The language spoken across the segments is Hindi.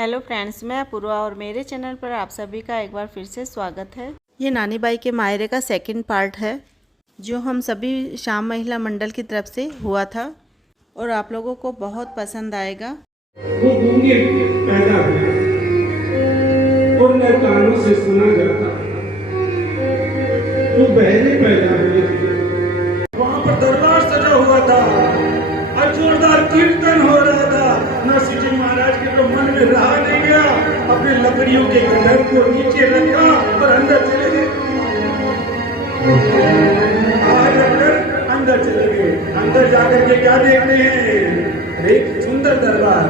हेलो फ्रेंड्स, मैं अपूर्वा और मेरे चैनल पर आप सभी का एक बार फिर से स्वागत है। ये नानी बाई के मायरे का सेकंड पार्ट है जो हम सभी शाम महिला मंडल की तरफ से हुआ था और आप लोगों को बहुत पसंद आएगा। वो गूंगे पैदा हुए और न कानों से सुना जाता, वो बहरे पैदा हुए। वहां पर दरबार सजा हुआ था और जोरदार कीर्तन हो रहा था। नरसिंह जी महाराज के तो मन में रहा नहीं गया, अपने लकड़ियों के घर को नीचे रखा और अंदर चले गए। बाहर रखकर अंदर चले गए। अंदर जाकर के क्या देखते हैं? एक सुंदर दरबार।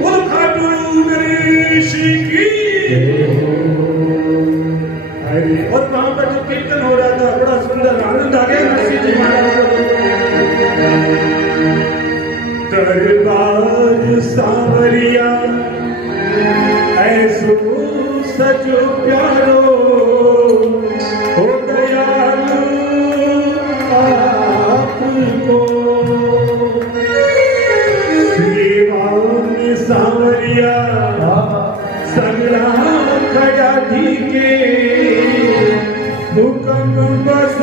बोल खाटू नरेश की। और वहां पर जो कीर्तन हो रहा था, बड़ा सुंदर आनंद आ गया नरसिंह जी महाराज को। दरबार सांवरिया ऐसो सचो प्यारो हो दयालु आपको। सेवा में सांवरिया सगला खड़ा के हुक्म बस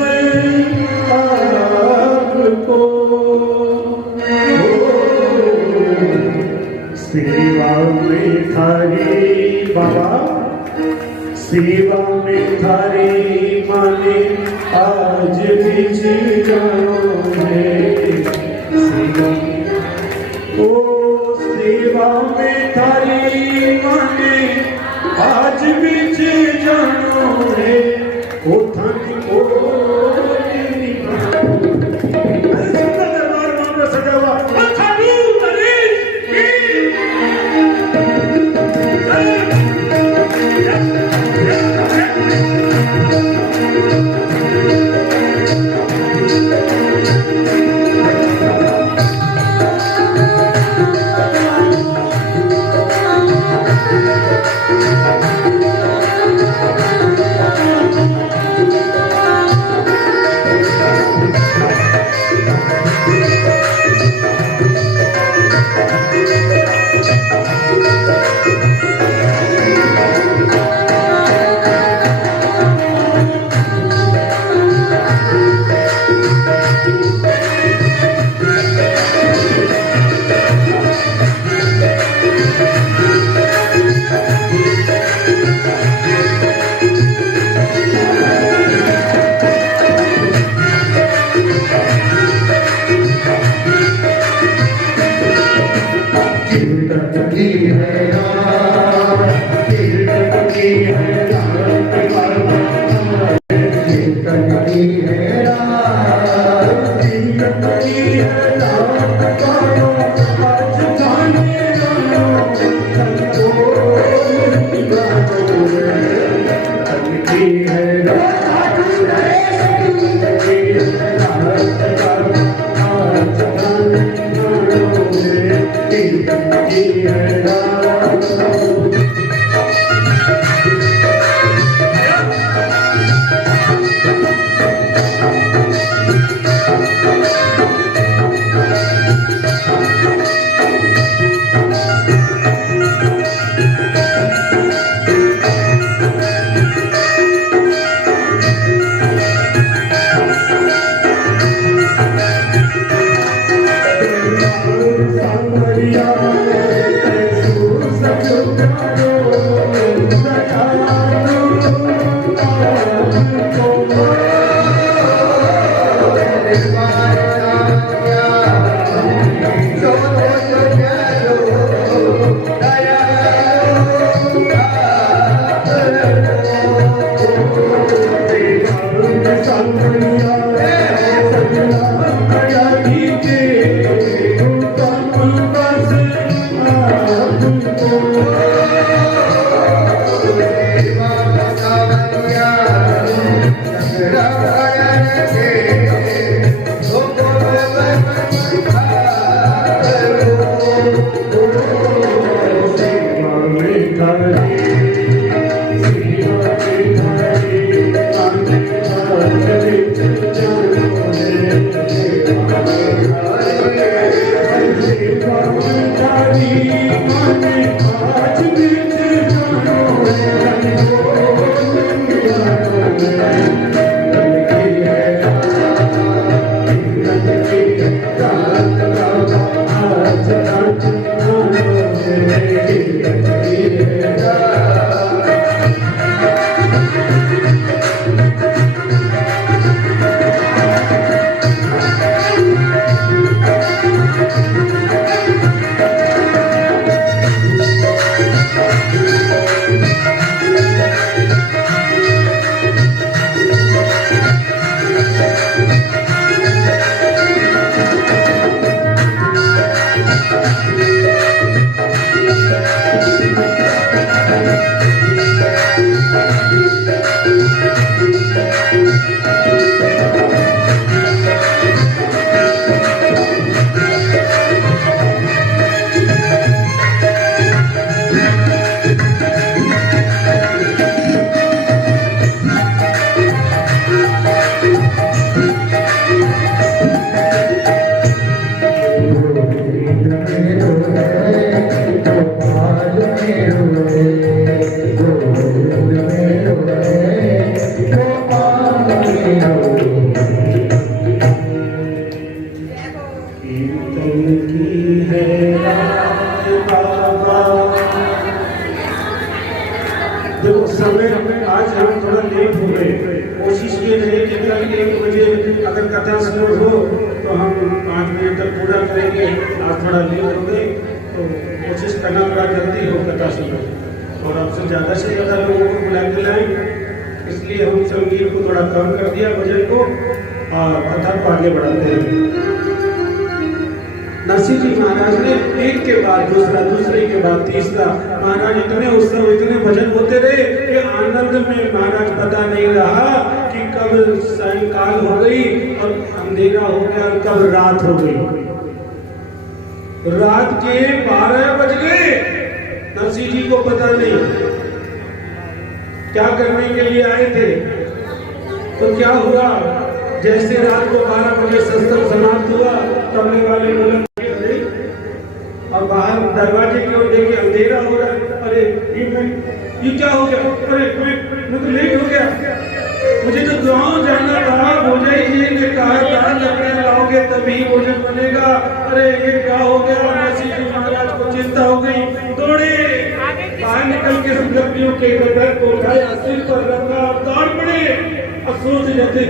आपको। सेवा में थारी बाबा, सेवा में थारी माने आज भी जानो है। सेवा में थारी माने आज भी जानो है। ओ थानी ओ सुंदर दरबार वहां पर सजा हुआ। सांवरिया ऐसो सचो देखो समय आज हम थोड़ा लेट हो गए, कोशिश ये रहे कि कल 1 बजे अगर कथा शुरू हो तो हम 5 मिनट तक पूरा करेंगे। आज थोड़ा लेट हो गए तो कोशिश करना थोड़ा जल्दी हो कथा शुरू, और आपसे ज़्यादा से ज़्यादा लोगों को बुला के लाएं, इसलिए हम संगीत को थोड़ा कम कर दिया, भजन को, और कथा को आगे बढ़ाते हैं। नरसिंह जी महाराज ने एक के बाद दूसरा, दूसरे के बाद तीसरा, महाराज इतने उत्सव, इतने भजन होते रहे कि आनंद में महाराज पता नहीं रहा कि कब सायंकाल हो गई और अंधेरा हो गया और कब रात हो गई। रात के 12 बज गए, नरसिंह जी को पता नहीं क्या करने के लिए आए थे। तो क्या हुआ, जैसे रात को 12 बजे सत्संग समाप्त हुआ, तबले वाले बोले और बाहर दरवाजे की ओर देखे अंधेरा हो रहा है। अरे ये क्या हो गया? अरे मैं तो लेट हो गया, मुझे तो गाँव जाना था। भोजाई जी ने कहा था लकड़ियाँ लाओगे तभी भोजन बनेगा। अरे ये क्या हो गया? नरसिंह जी महाराज को चिंता हो गई, दौड़े बाहर निकल के लकड़ियों के गड्ढे को उठाया, सिर पर रखा, दौड़ पड़े। और सोच जाते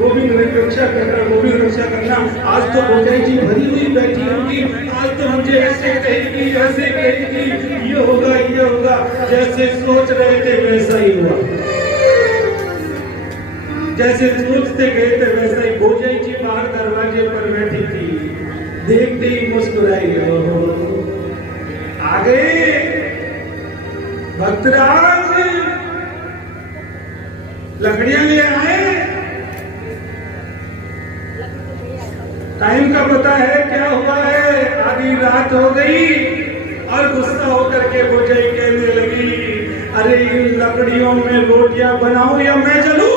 गोविंद रक्षा करना, गोविंद रक्षा करना। आज तो भोजाई जी भरी हुई बैठी होगी, आज तो मुझे ऐसे कहेगी, ऐसे कहेगी, ये होगा, ये होगा। जैसे सोच रहे थे वैसा ही हुआ, जैसे सोचते गए थे वैसा ही। भोजाई जी बाहर दरवाजे पर बैठी थी, देखते ही मुस्कुराई, आ गए भक्तराज, लकड़ियां ले आए। टाइम का पता है क्या हुआ है? आधी रात हो गई और गुस्सा होकर के भोजाई कहने लगी, अरे इन लकड़ियों में रोटियां बनाऊं या मैं जलूं?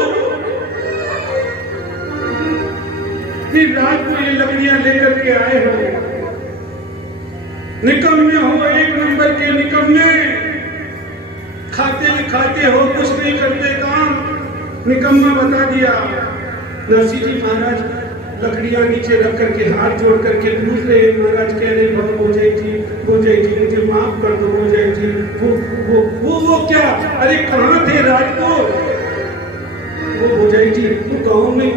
फिर रात को ये लकड़ियां लेकर के आए हो, निकम्मे हो, 1 नंबर के निकम्मे। खाते खाते हो, कुछ नहीं करते काम, निकम्मा बता दिया। नरसिंह जी महाराज लकड़ियां नीचे रख करके हाथ जोड़ करके पूछ रहे, महाराज कह रहे, भोजाई जी मुझे माफ कर दो, भोजाई जी। वो क्या? अरे कहाँ थे रात को? वो भोजाई जी गाँव में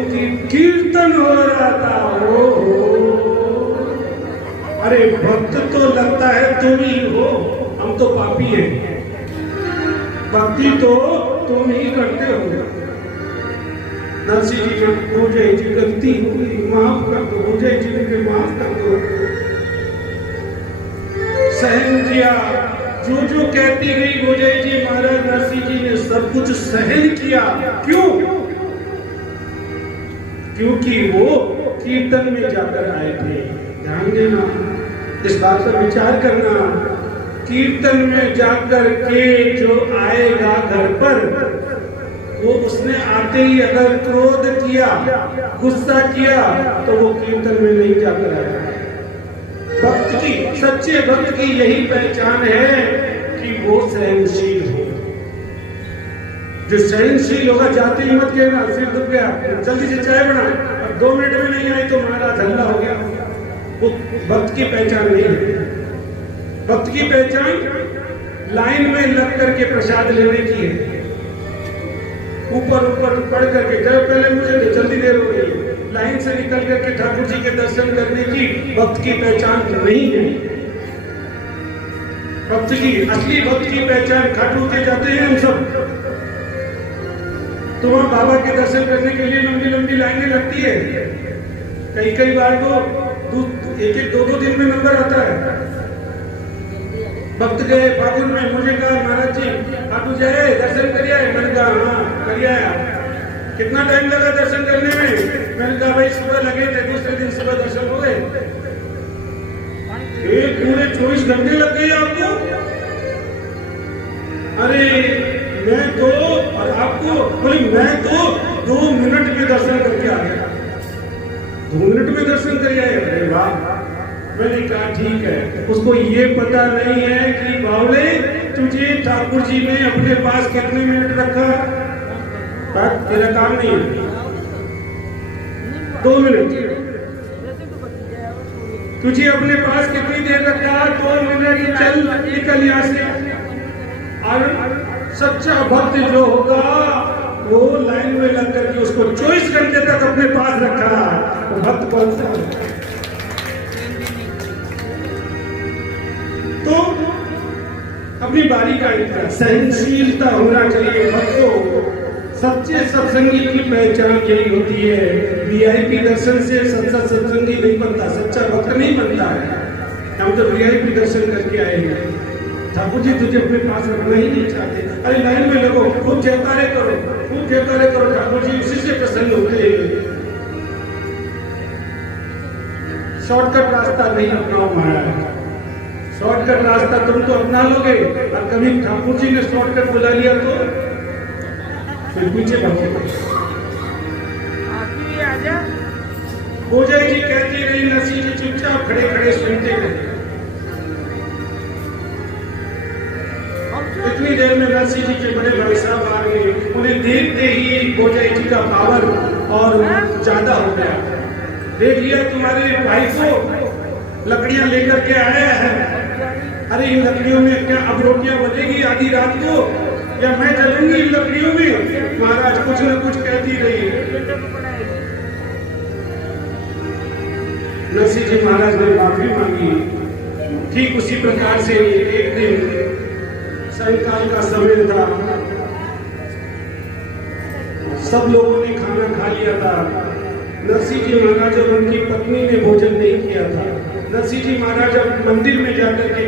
कीर्तन हो रहा था। अरे भक्त तो लगता है तुम ही हो, हम तो पापी हैं, भक्ति तो तुम ही करते हो। नरसिंह जी भोजाई जी गलती हुई, माफ कर दो भोजाई जी, मुझे माफ कर दो। सहन किया, जो कहती गई भोजाई जी महाराज, नरसिंह जी ने सब कुछ सहन किया। क्यों? क्योंकि वो कीर्तन में जाकर आए थे। ध्यान देना, इस बात पर विचार करना। कीर्तन में जाकर के जो आएगा घर पर, वो उसने आते ही अगर क्रोध किया, गुस्सा किया, तो वो कीर्तन में नहीं जाकर आएगा। भक्त की, सच्चे भक्त की यही पहचान है कि वो सहनशील हो। जो सहनशील होगा, जाते ही मत कहना सिर दुख गया, जल्दी से चाय बना, और 2 मिनट में नहीं आई तो महाराज हल्ला हो गया। वो भक्त की पहचान नहीं है। भक्त की पहचान लाइन में लग करके प्रसाद लेने की है। ऊपर पढ़ करके जाओ, पहले मुझे तो जल्दी देर हो गई, लाइन से निकल करके ठाकुर जी के दर्शन करने की भक्त की पहचान नहीं है। भक्त की, असली भक्त की पहचान, खाटू के जाते हैं हम सब, तो वहां बाबा के दर्शन करने के लिए लंबी लंबी लाइनें लगती है। कई बार तो 1-2 दिन में नंबर आता है। भक्त गए फागुन में, मुझे कहा महाराज जी आप जाए दर्शन करिए। मैंने कहा हाँ करिए। कितना टाइम लगा दर्शन करने में? मैंने कहा भाई सुबह लगे थे, दूसरे दिन सुबह दर्शन हो गए। पूरे 24 घंटे लग गए आपको? अरे मैं तो, और आपको बोले मैं तो 2 मिनट में दर्शन करके आ गया। 2 मिनट में दर्शन कर आए? अरे वाह। मैंने कहा ठीक है। उसको ये पता नहीं है कि बावले तुझे ठाकुर जी ने अपने पास कितने मिनट रखा? तेरा काम नहीं है। 2 मिनट। तुझे अपने पास कितनी देर रखा? 2 मिनट, चल निकल यहाँ से। और सच्चा भक्त जो होगा वो लाइन में लग करके उसको 24 घंटे तक अपने पास रखा, वो भक्त कौन सा है? तो अपनी बारी का इंतजार, सहनशीलता होना चाहिए भक्तों। सच्चे सत्संगी की पहचान यही होती है। वीआईपी दर्शन से सच्चा सत्संगी नहीं बनता, सच्चा भक्त नहीं बनता है। हम तो वीआईपी दर्शन करके आए हैं। ठाकुर जी तुझे अपने पास रखना ही नहीं चाहते। अरे लाइन में लगो, खूब जयकारे करो, खूब जयकारे करो, ठाकुर जी उसी से प्रसन्न होते हैं। शॉर्टकट रास्ता नहीं अपनाओ महाराज। शॉर्टकट रास्ता तुम तो अपना लोगे और कभी ठाकुर जी ने शॉर्टकट बुला लिया तो फिर पीछे भागोगे। भोजाई जी कहती रही, नरसिंह जी चुपचाप खड़े खड़े सुनते रहे। इतनी देर में नरसिंह जी के बड़े भाई साहब आ गए। उन्हें देखते ही भोजाई जी का पावर और ज्यादा हो गया। देख लिया तुम्हारे भाई को लकड़ियां लेकर के आया है। अरे इन लकड़ियों में क्या अब रोटियां बनेगी आधी रात को, या मैं चलूंगी इन लकड़ियों में? महाराज कुछ न कुछ कहती रही। नरसिंह जी महाराज ने माफी मांगी। ठीक उसी प्रकार से एक दिन सायंकाल का समय था, सब लोगों ने खाना खा लिया था। नरसिंह जी महाराज और उनकी पत्नी ने भोजन नहीं किया था। नरसिंह जी महाराज अब मंदिर में जाकर के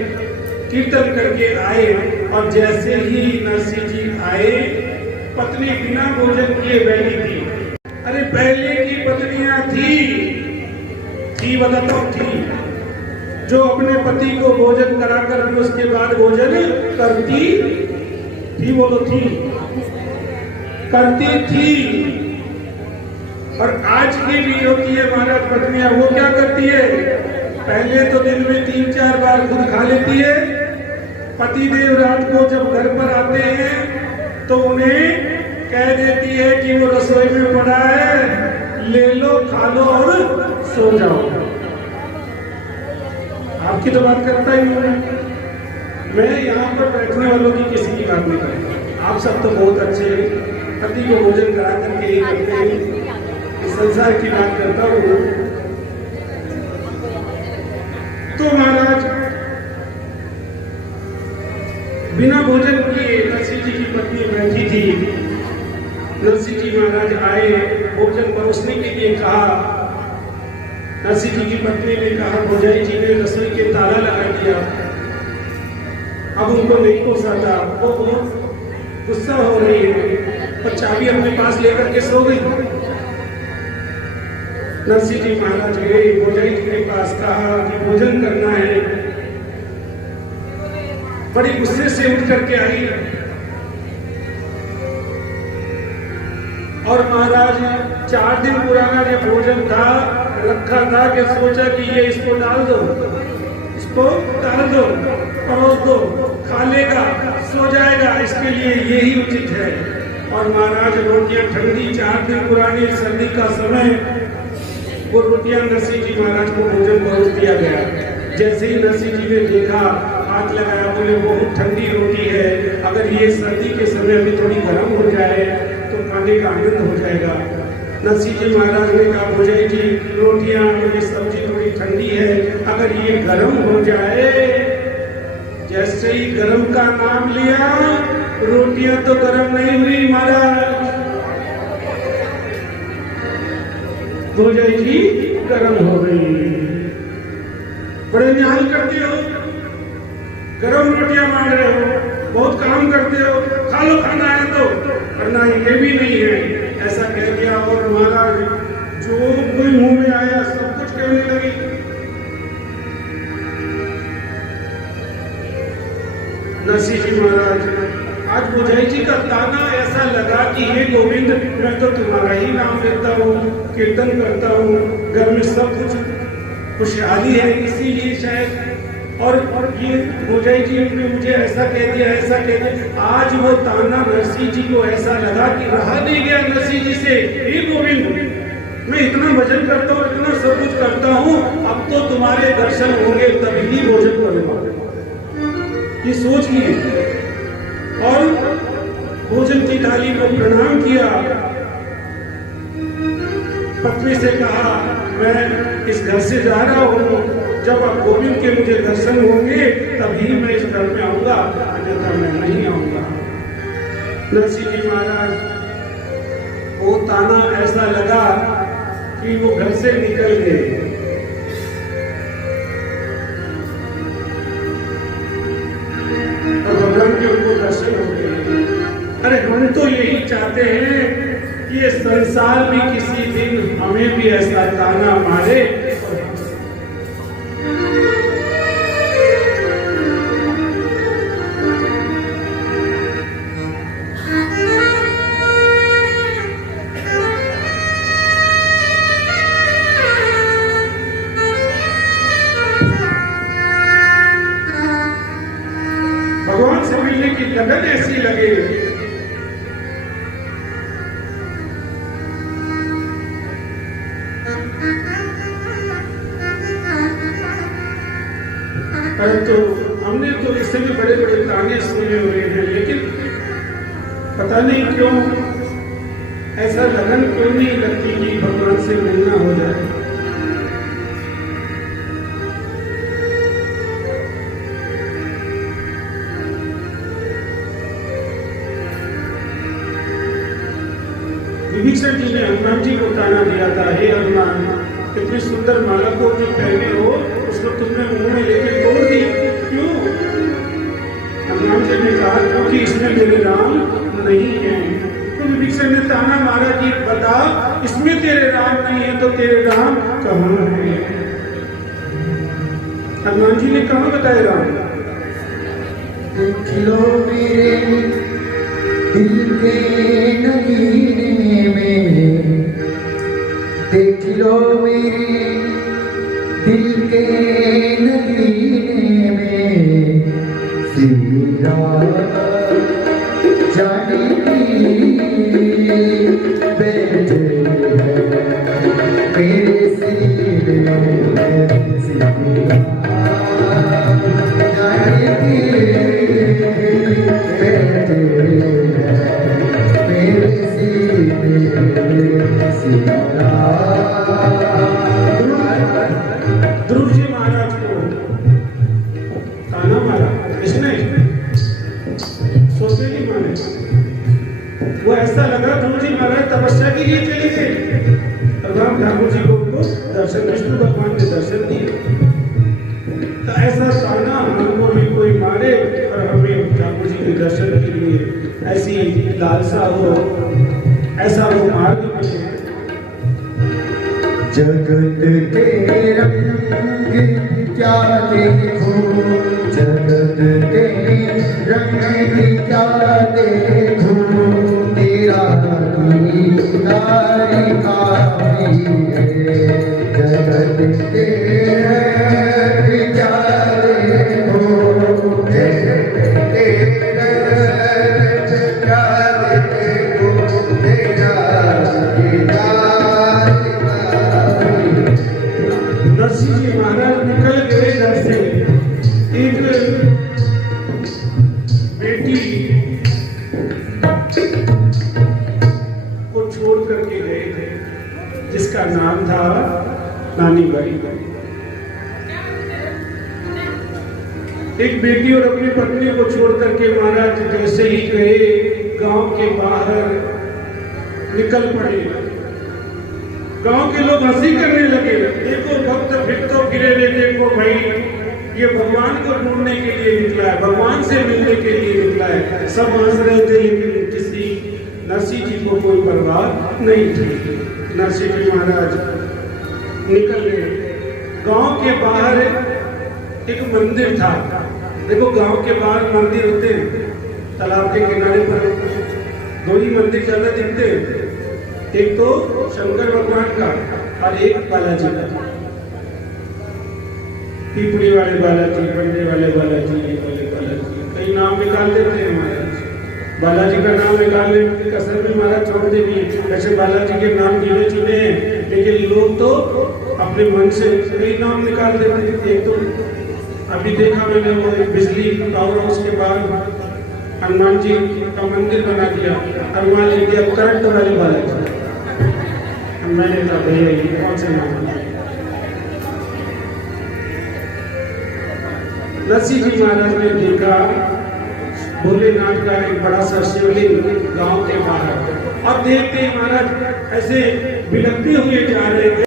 कीर्तन करके आए और जैसे ही नरसिंह जी आए, पत्नी बिना भोजन किए बैठी थी। अरे पहले की पत्नियां थी बताता हूँ, थी जो अपने पति को भोजन करा कर उसके बाद भोजन करती थी, बोलो थी, करती थी। और आज की भी होती है महाराज पत्नियां, वो क्या करती है? पहले तो दिन में 3-4 बार खुद खा लेती है। पति देव रात को जब घर पर आते हैं तो उन्हें कह देती है कि वो रसोई में पड़ा है, ले लो, खा लो और सो जाओ। आपकी तो बात करता ही नहीं। मैं यहाँ पर बैठने वालों की किसी की बात नहीं करता। आप सब तो बहुत अच्छे पति को भोजन करा करके ही करते हैं। इस संसार की बात करता हूँ। तो महाराज बिना भोजन किए नरसिंह जी की पत्नी बैठी थी। नरसिंह जी महाराज आए, भोजन परोसने के लिए कहा। नरसिंह जी की पत्नी ने कहा, भोजाई जी ने रसोई के ताला लगा दिया, अब उनको नहीं पोसाता। वो बहुत गुस्सा हो रही है और चाबी अपने पास लेकर के सो गई। नरसिंह जी महाराज गए भोजाई जी के पास, कहा कि भोजन करना है। बड़ी गुस्से से उठ करके आई और महाराज 4 दिन पुराना जो भोजन था रखा था कि सोचा कि ये इसको डाल दो, इसको डाल दो, परोस दो, खा लेगा, सो जाएगा, इसके लिए यही उचित है। और महाराज रोटियां ठंडी 4 दिन पुरानी, सर्दी का समय, वो रोटियां नरसिंह जी महाराज को भोजन परोस दिया गया। जैसे ही नरसिंह जी ने देखा, हाथ लगाया, बोले बहुत ठंडी रोटी है, अगर ये सर्दी के समय में थोड़ी गर्म हो जाए तो खाने का आनंद हो जाएगा। नरसिंह जी महाराज ने कहा, भोजाई जी रोटियां और ये सब्जी थोड़ी ठंडी है, अगर ये गर्म हो जाए। जैसे ही गर्म का नाम लिया, रोटियां तो गर्म नहीं हुई महाराज, भोजाई जी गर्म हो गई। बड़े न्याय करते हो, गरम रोटियां मांग रहे हो, बहुत काम करते हो, खा लो, खाना है तो, वरना ये भी नहीं है, ऐसा कह दिया। और महाराज जो कोई मुंह में आया सब कुछ कहने लगी। नरसिंह जी महाराज, आज भोजाई जी का ताना ऐसा लगा कि हे गोविंद, मैं तो तुम्हारा ही नाम लेता हूँ, कीर्तन करता हूँ, घर में सब कुछ खुशहाली है, इसीलिए शायद। और ये भोजाई जी ने मुझे ऐसा कह दिया, ऐसा कह दिया। आज वो ताना नरसिंह जी को ऐसा लगा कि रहा नहीं गया नरसिंह जी से। हे गोविंद, मैं इतना भजन करता हूँ, इतना सब कुछ करता हूँ, अब तो तुम्हारे दर्शन होंगे तभी भोजन करूंगा। ये सोच ली और भोजन की थाली को प्रणाम किया। पत्नी से कहा मैं इस घर से जा रहा हूँ, जब आप गोविंद के मुझे दर्शन होंगे तभी मैं इस घर में आऊंगा, अन्यथा मैं नहीं आऊंगा। नरसिंह जी महाराज वो ताना ऐसा लगा कि वो घर से निकल गए। और भगवान के उनको दर्शन हो गए। अरे हम तो यही चाहते हैं कि ये संसार भी किसी दिन हमें भी ऐसा ताना मारे। भगवान से मिलने की लगन ऐसी लगे। परंतु हमने तो इससे भी बड़े बड़े ताने सुने हुए हैं, लेकिन पता नहीं क्यों ऐसा लगन क्यों नहीं लगती कि भगवान से मिलना हो जाए। विभीषण जी ने हनुमान जी को ताना दिया था, हे हनुमान कितनी सुंदर माला को जो पहने हो उसको तुमने मुंह में लेके तोड़ दी, क्यों? हनुमान जी ने कहा क्योंकि इसमें मेरे राम नहीं है। तो विभीषण ने ताना मारा कि बता इसमें तेरे राम नहीं है तो तेरे राम कहाँ है? हनुमान जी ने कहाँ बताया राम? देख लो मेरे दिल के नगीने में, देख लो मेरे दिल के नगीने में, सीधा जाने की बैठे मेरे सीने में, सीधा जाने की बैठे मेरे सीने में, सीधा। ध्रुव जी महाराज को ताना मारा किसने? सौतेली माँ ने। वो ऐसा लगा ध्रुव जी महाराज तपस्या के लिए चले गए। भगवान ठाकुर जी को उनको दर्शन, विष्णु भगवान ने दर्शन दिए। तो ऐसा ताना हमको भी कोई मारे और हमें ठाकुर जी के दर्शन के लिए ऐसी लालसा हो, ऐसा वो मार्ग मिले। जगत के रंग क्या देखो, जगत के रंग क्या देखो, तेरा दीदार काफी है। जगत के रंग क्या देखो, जगत के रंग क्या देखो, तेरा दीदार। नरसिंह जी महाराज निकल गए घर से। एक बेटी को छोड़ करके गए थे जिसका नाम था नानी बाई। एक बेटी और अपनी पत्नी को छोड़ करके महाराज जैसे ही गए गांव के बाहर निकल पड़े। गांव के लोग हंसी करने लगे, देखो भक्त फिर तो फिरे रे, देखो भाई ये भगवान को ढूंढने के लिए निकला है, भगवान से मिलने के लिए निकला है। सब हंस रहे थे लेकिन किसी नरसिंह जी को कोई परवाह नहीं थी। नरसिंह जी महाराज निकल गए। गांव के बाहर एक मंदिर था। देखो गांव के बाहर मंदिर होते हैं, तालाब के किनारे पर दो ही मंदिर ज्यादा दिखते हैं, एक तो शंकर भगवान का और एक बालाजी का। पीपड़ी वाले बालाजी, बंडे वाले बालाजी, ये वाले बालाजी, कई नाम निकाल देते हैं महाराज। बालाजी का नाम निकालने की कसर भी महाराज छोड़ देगी। ऐसे बालाजी के नाम गिने चुने हैं लेकिन लोग तो अपने मन से कई नाम निकाल देते हैं। एक तो अभी देखा मैंने वो एक बिजली पावर हाउस के बाद हनुमान जी का मंदिर बना दिया, हनुमान जी की अब करंट वाली बात है। मैंने कहा भैया ये कौन से नाम है? नरसिंह जी महाराज ने देखा भोलेनाथ का एक बड़ा सा शिवलिंग गांव के बाहर, और देखते ही महाराज ऐसे बिलखते हुए जा रहे थे।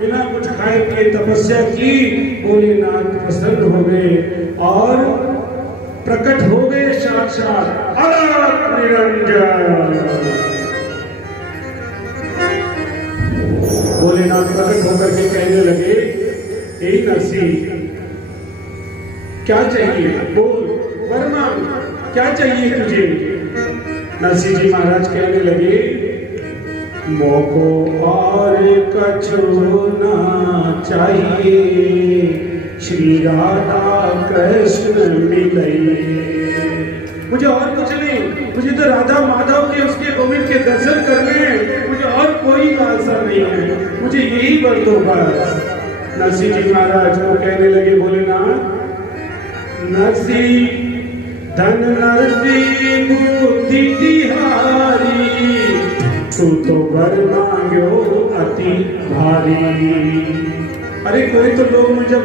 बिना कुछ खाए पिए तपस्या की, भोलेनाथ प्रसन्न हो गए और प्रकट हो गए साक्षात अलग निरंजन। भोलेनाथ प्रकट होकर के कहने लगे, हे नरसिंह क्या चाहिए, बोल वरना क्या चाहिए तुझे? नरसिंह जी महाराज कहने लगे, मोको और कछु ना चाहिए, श्री राधा कृष्ण मिले। मुझे और कुछ नहीं, मुझे तो राधा माधव के उसके गोविंद के दर्शन करने हैं, मुझे और कोई लालसा नहीं है, मुझे यही वर दो बस। नरसिंह जी महाराज को कहने लगे भोलेनाथ, नरसिंह धन नरसिंह बुद्धि तिहारी, तू तो वर मांगो अति भारी। अरे कोई तो लोग मुझे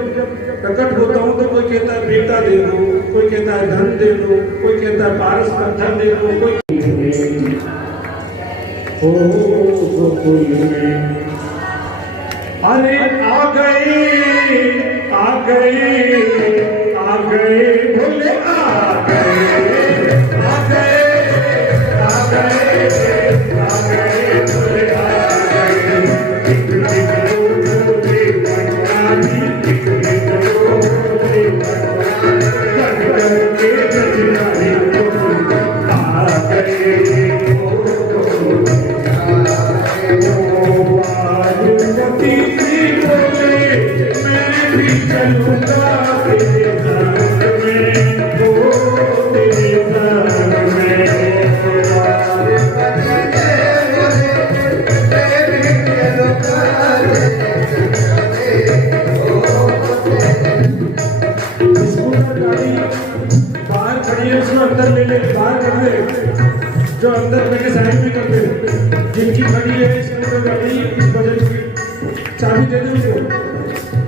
प्रकट होता हूँ तो कोई कहता है बेटा दे दो, कोई कहता है धन दे दो, कोई कहता है पारस पत्थर दे दो, कोई अरे आ गए आ गए आ गए भोले आ गए आ गए आ गए आ गए भोले आ गए। अंदर ले ले, बाहर कर दे, जो अंदर मेरे साइड में कर दे, जिनकी खड़ी है स्कूटर गाड़ी बजट की चाबी दे दे उनको।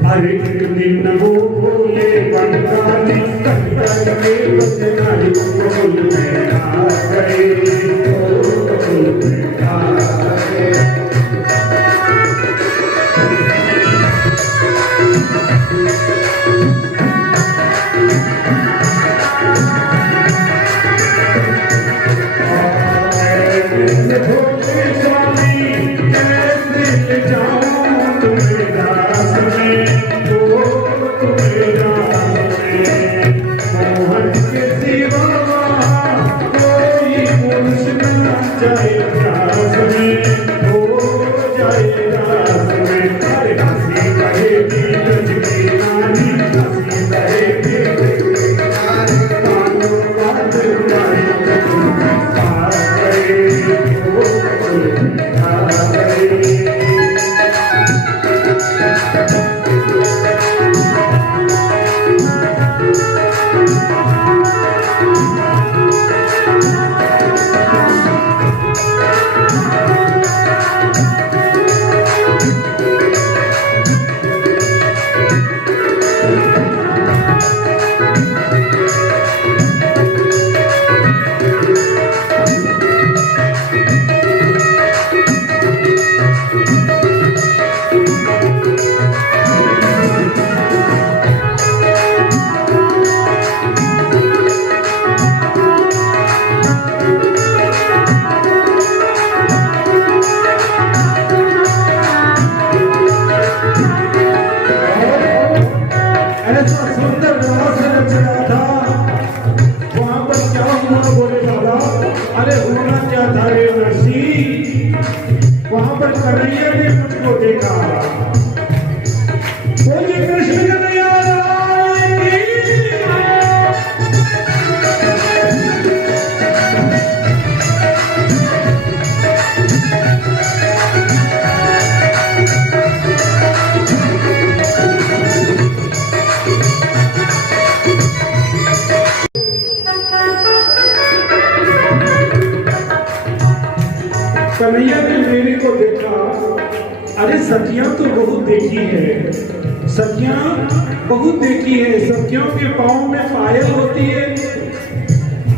अरे दिन वो बोले बंगाली कंकर के बंगाली बोल में आ गए, बोल में आ गए। सखियां तो बहुत देखी है, सखियां बहुत देखी है। सखियों के पाँव में पायल होती है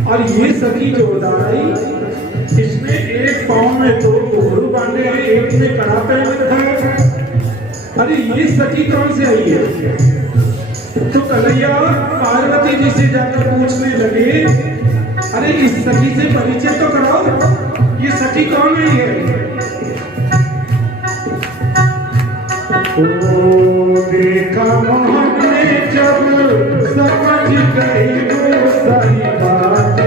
और ये सखी जो उदाई, इसने एक पाँव में दो घुंघरू बांधे हैं, एक में कड़ा पहन रखा है। अरे ये सखी कौन से आई है? तो कन्हैया पार्वती जी से जाकर पूछने लगे, अरे इस सखी से परिचय तो कराओ, ये सखी कौन आई है? ओ देखा मोहन ने जब समझ गई वो सारी बात,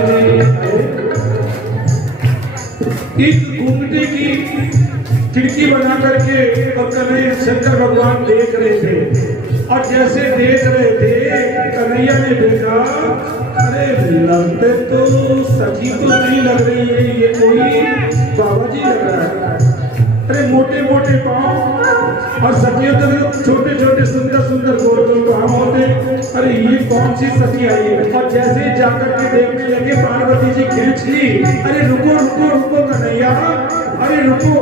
इस घूमने की खिड़की बना करके और कन्हैया शंकर भगवान देख रहे थे और जैसे देख रहे थे कन्हैया ने देखा, अरे लगते तो सखी तो नहीं लग रही है, ये कोई बाबा जी लग रहा है। अरे मोटे मोटे पाँव और सखियों तो छोटे छोटे सुंदर सुंदर गोल गोल पाँव होते। अरे ये कौन सी सखी आई है? और जैसे जाकर के देखने लगे पार्वती जी खींच ली, अरे रुको रुको रुको कन्हैया, अरे रुको।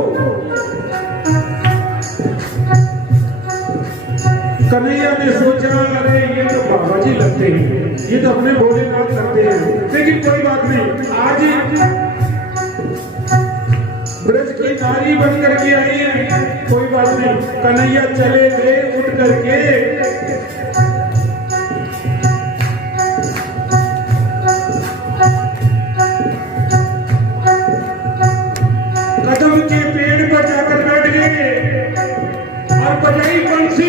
कन्हैया ने सोचा, अरे ये तो बाबा जी लगते हैं, ये तो अपने भोलेनाथ लगते हैं, लेकिन कोई बात नहीं, आज ब्रज की नारी बन करके आई है, कोई बात नहीं। कन्हैया चले गए उठ करके, कदम के पेड़ पर जाकर बैठ गए और बजाई बंसी।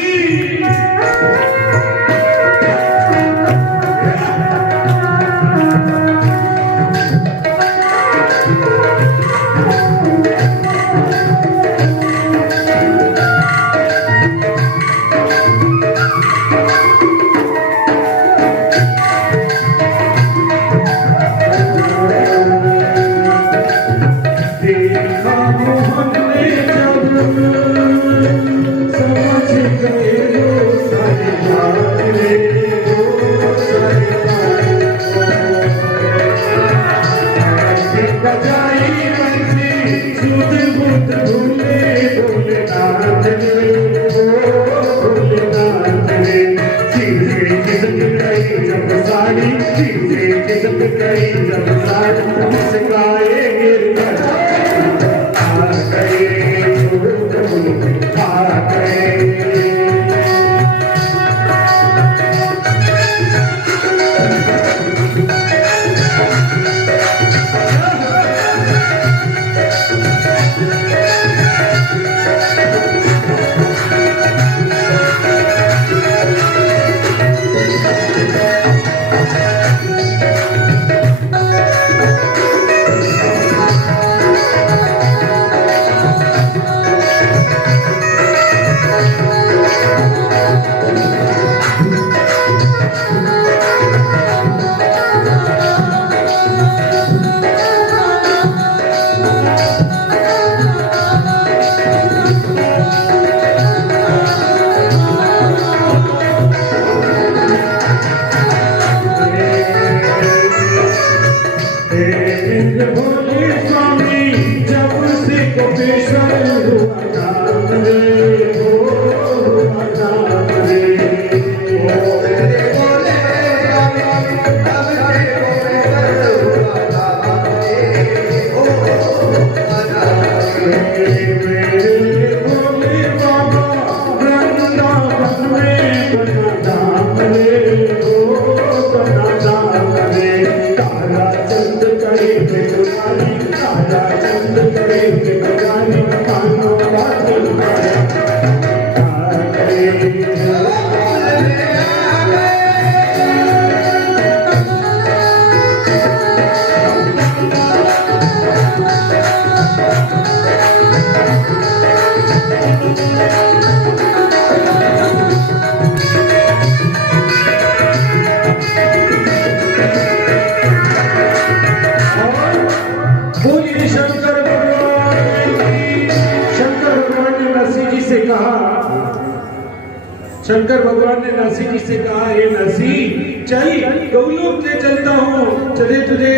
शंकर भगवान ने नरसिंह जी से कहा, हे नरसिंह चल गौलोक ले चलता हूँ, चले तुझे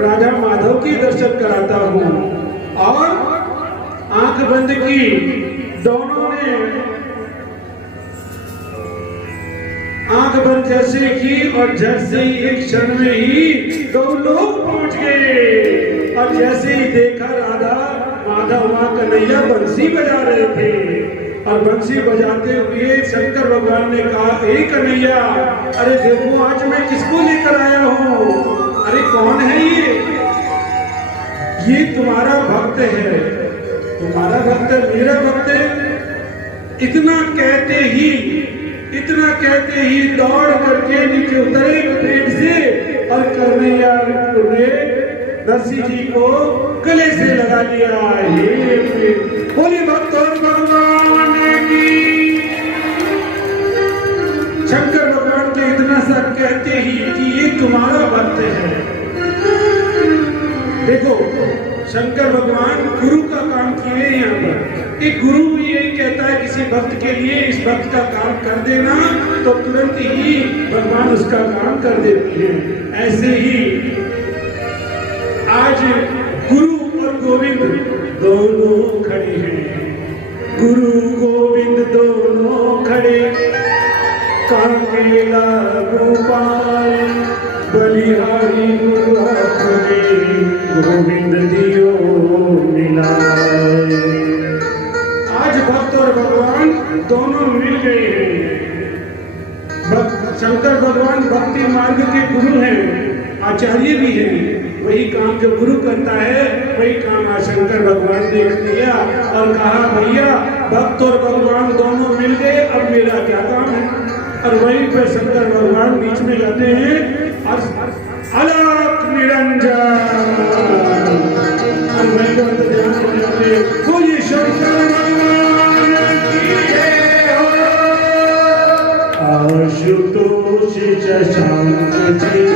राजा माधव के दर्शन कराता हूँ। और आंख बंद की दोनों ने आंख बंद जैसे की और झट से ही एक क्षण में ही दो लोग पहुंच गए। और जैसे ही देखा राधा माधव वहां कन्हैया बंसी बजा रहे थे और बंसी बजाते हुए शंकर भगवान ने कहा, ए कन्हैया, अरे देखो आज मैं किसको लेकर आया हूँ। अरे कौन है ये तुम्हारा भक्त है। तुम्हारा भक्त है, मेरा भक्त है। इतना कहते ही दौड़ करके नीचे उतरे पेड़ से और कन्हैया ने नरसिंह जी को गले से लगा लिया। बोले भक्त और भगवान की। शंकर भगवान के इतना सा कहते ही कि ये तुम्हारा भक्त है। देखो शंकर भगवान गुरु का काम किए यहाँ पर। एक गुरु भी यही कहता है किसी भक्त के लिए, इस भक्त का काम कर देना, तो तुरंत ही भगवान उसका काम कर देते हैं। ऐसे ही आज गुरु और गोविंद दोनों खड़े हैं। गुरु गोविंद दोनों खड़े, कांकेला गोपाल बलिहारी गुरु अपने गोविंद दियो मिलाए। आज भक्त और भगवान दोनों मिल गए हैं। शंकर भगवान भक्ति मार्ग के गुरु हैं, आचार्य भी हैं। वही काम जो गुरु करता है वही काम आज शंकर भगवान ने किया और कहा, भैया भक्त और भगवान दोनों मिल गए, अब मेरा क्या काम है। और वहीं पर शंकर भगवान बीच में जाते हैं और अलख निरंजन बोलिए शंकर भगवान की जय हो। आशुतोष शशांक जी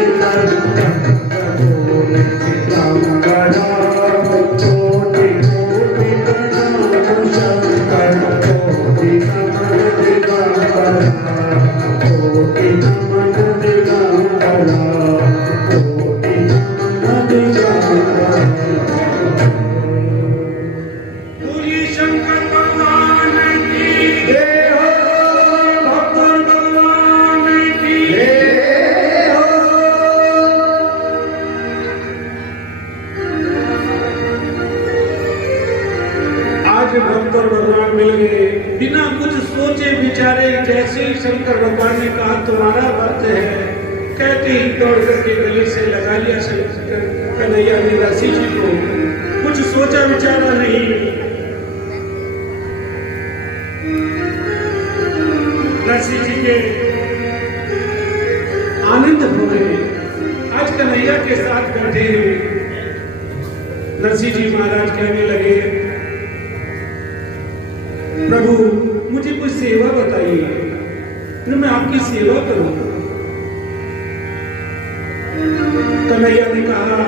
भक्त और भगवान मिल गए बिना कुछ सोचे विचारे। जैसे ही शंकर भगवान ने कहा तुम्हारा भक्त है, कहते ही दौड़ करके गले से लगा लिया शंकर कन्हैया ने नरसिंह जी को। कुछ सोचा विचारा नहीं। नरसिंह जी के आनंद हो गए। आज कन्हैया के साथ बैठे हैं। नरसिंह जी महाराज कहने लगे, प्रभु मुझे कुछ सेवा बताइए, मैं आपकी सेवा करूंगा। कन्हैया ने कहा,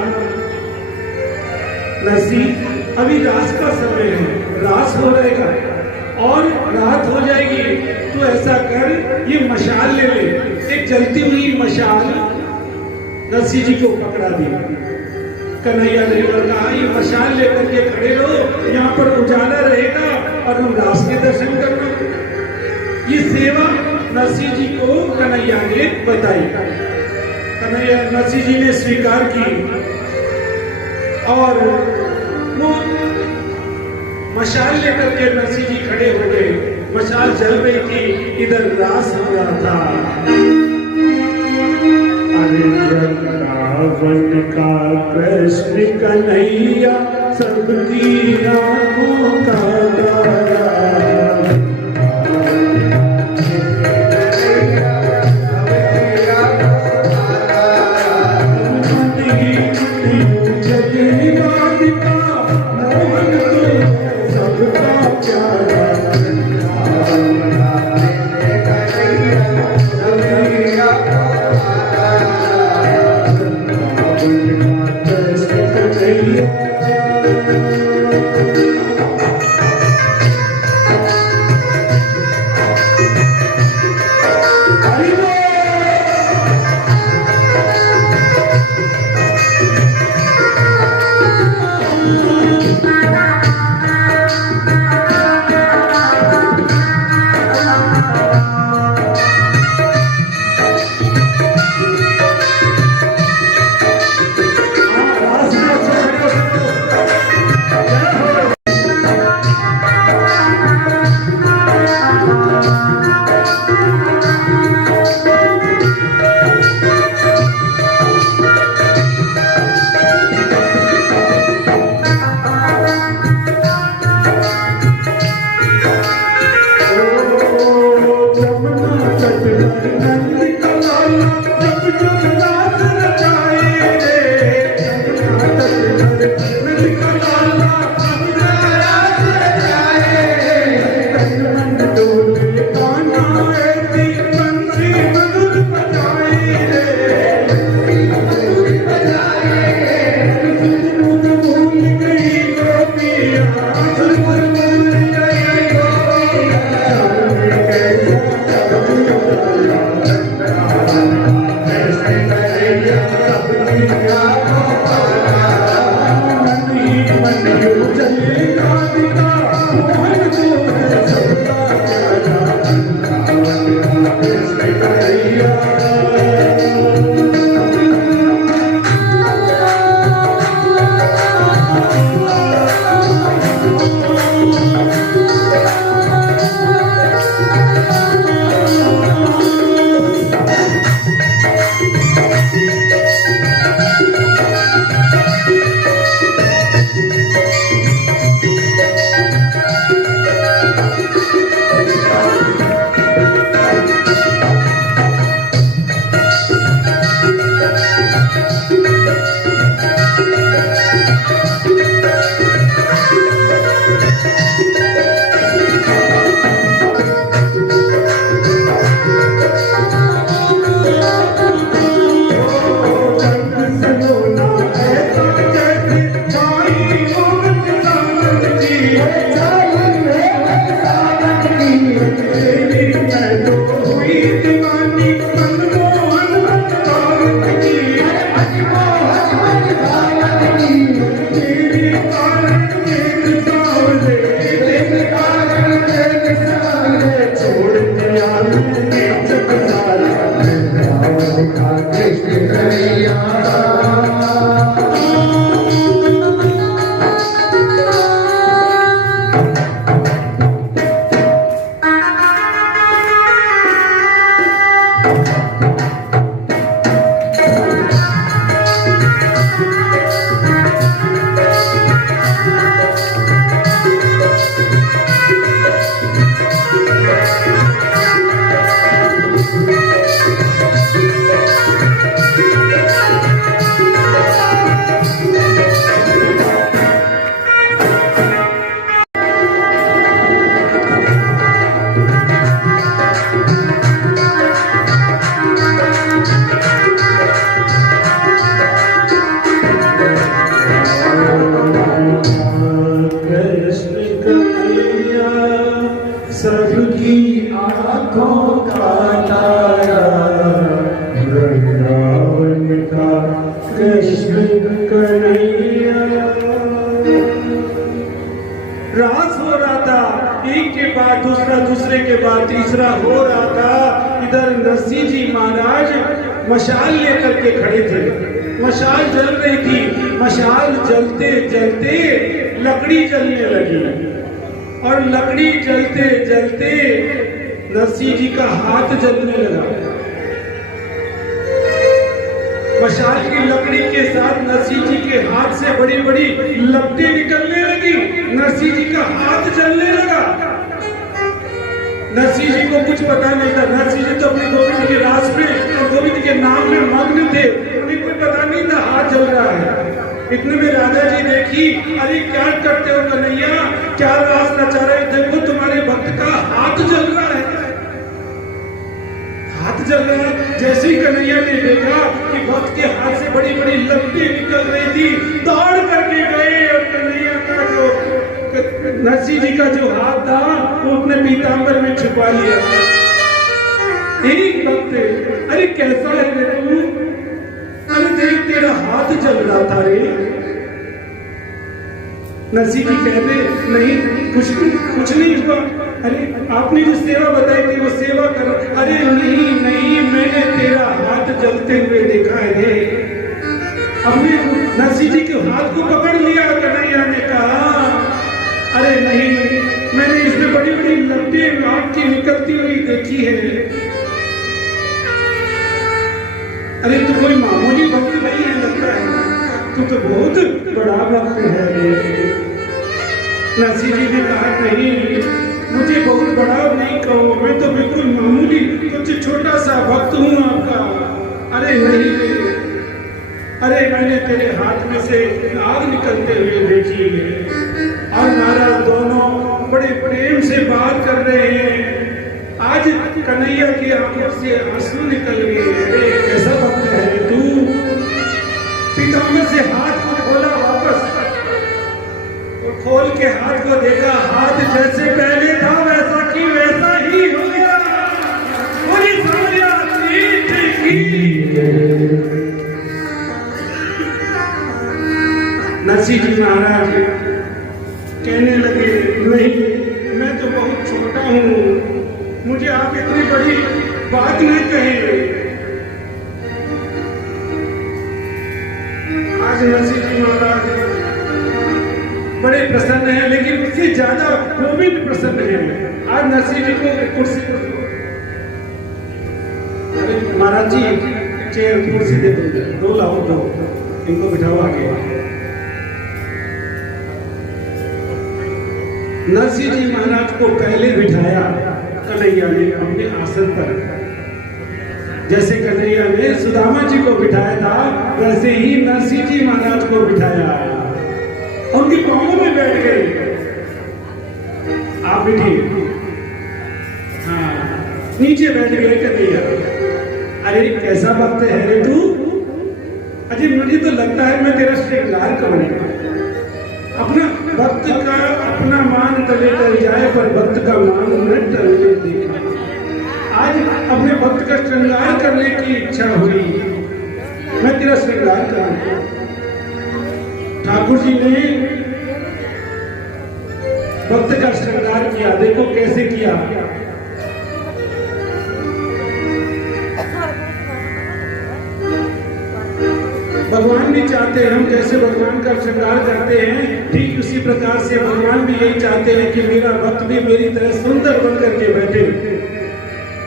नरसिंह अभी रास का समय है, रास हो रहेगा और रात हो जाएगी। तो ऐसा कर, ये मशाल ले ले। एक जलती हुई मशाल नरसिंह जी को पकड़ा दी। कन्हैया ने कहा, ये मशाल लेकर के खड़े रहो, यहाँ पर उजाला रहेगा और हम रास के दर्शन करना। ये सेवा नरसिंह जी को कन्हैया ने बताई। कन्हैया नरसिंह जी ने स्वीकार की और वो मशाल लेकर के नरसिंह जी खड़े हो गए। मशाल जल रही थी, इधर रास हो रहा था। अरे वृंदावन का कृष्ण कन्हैया सबकी आंखों का तारा। रास हो रहा था, एक के बाद दूसरा, दूसरे के बाद तीसरा हो रहा था। इधर नरसिंह जी महाराज मशाल लेकर के खड़े थे, मशाल जल रही थी। मशाल जलते जलते लकड़ी जलने लगी और लकड़ी जलते जलते नरसिंह जी का हाथ जलने लगा। मशाल की लकड़ी के साथ नरसिंह जी के हाथ से बड़ी बड़ी लपटें निकलने लगी। नरसिंह जी का हाथ जलने लगा। नरसिंह जी को कुछ पता नहीं था। नरसिंह जी तो अपने गोविंद के रास में और गोविंद के नाम में मग्न थे। उन्हें कोई पता नहीं था हाथ जल रहा है। इतने में राधा जी देखी, अरे क्या करते हो कन्हैया, क्या रास नचा रहे, देखो तुम्हारे भक्त का हाथ जल रहा है, हाथ जल रहा है। जैसे ही कन्हैया ने देखा कि भक्त के हाथ से बड़ी बड़ी लपटें निकल रही थी, दौड़ करके गए और कन्हैया का जो नरसिंह जी का जो हाथ था वो अपने पीतांबर में छुपा लिया। एक भक्त, अरे कैसा है रे तू, अरे देख तेरा हाथ जल रहा था रे। नरसिंह जी कहते नहीं, कुछ नहीं हुआ। अरे आपने जो सेवा बताई थी वो सेवा करो। अरे नहीं नहीं, मैंने तेरा हाथ जलते हुए देखा है रे। हमने नरसिंह जी के हाथ को पकड़ लिया। कन्हैया ने कहा अरे नहीं, मैंने इसमें बड़ी बड़ी लपटें आपकी निकलती हुई देखी है। अरे तू कोई मामूली भक्त नहीं है लगता है, तू तो बहुत बड़ा भक्त है रे। नरसिंह जी ने कहा नहीं, मुझे बहुत बड़ा नहीं कहो, मैं तो बिल्कुल मामूली कुछ छोटा सा भक्त हूँ आपका। अरे नहीं रे, अरे मैंने तेरे हाथ में से आग निकलते हुए देखी है और महाराज दोनों बड़े प्रेम से बात कर रहे हैं। आज कन्हैया की आंखों से आंसू निकल गए। अरे कैसा भक्त है तू। पीताम्बर से हाथ को खोला वापस और खोल के हाथ को देखा, हाथ जैसे पहले था वैसा की वैसा ही हो गया। पूरी सामरिया नरसिंह जी महाराज कहने लगे, नहीं मैं तो बहुत छोटा हूँ, मुझे आप इतनी बड़ी बात न कहें। आज नरसिंह जी महाराज बड़े प्रसन्न हैं, लेकिन उससे ज्यादा गोविंद प्रसन्न हैं। आज नरसिंह जी को कुर्सी पर, अरे महाराज जी चेयर कुर्सी दे दो लाओ, दो इनको बिठाओ आगे। नरसिंह जी महाराज को पहले बिठाया कन्हैया ने अपने आसन पर। जैसे कन्हैया ने सुदामा जी को बिठाया था, वैसे ही नरसिंह जी महाराज को बिठाया, उनके पांवों में बैठ गए। आप बैठिए। हाँ, नीचे बैठ गए कन्हैया। अरे कैसा भक्त है रे तू। अजय मुझे तो लगता है मैं तेरा श्रृंगार करूंगा। अपना भक्त का अपना मान तले कर जाए, पर भक्त का मान न टलने देखा। आज अपने भक्त का श्रृंगार करने की इच्छा हुई, मैं तेरा श्रृंगार करूंगा। ठाकुर जी ने भक्त का श्रृंगार किया। देखो कैसे किया। भगवान भी चाहते हैं हम जैसे भगवान का श्रृंगार करते हैं, ठीक उसी प्रकार से भगवान भी यही चाहते हैं कि मेरा भक्त भी मेरी तरह सुंदर बन करके बैठे,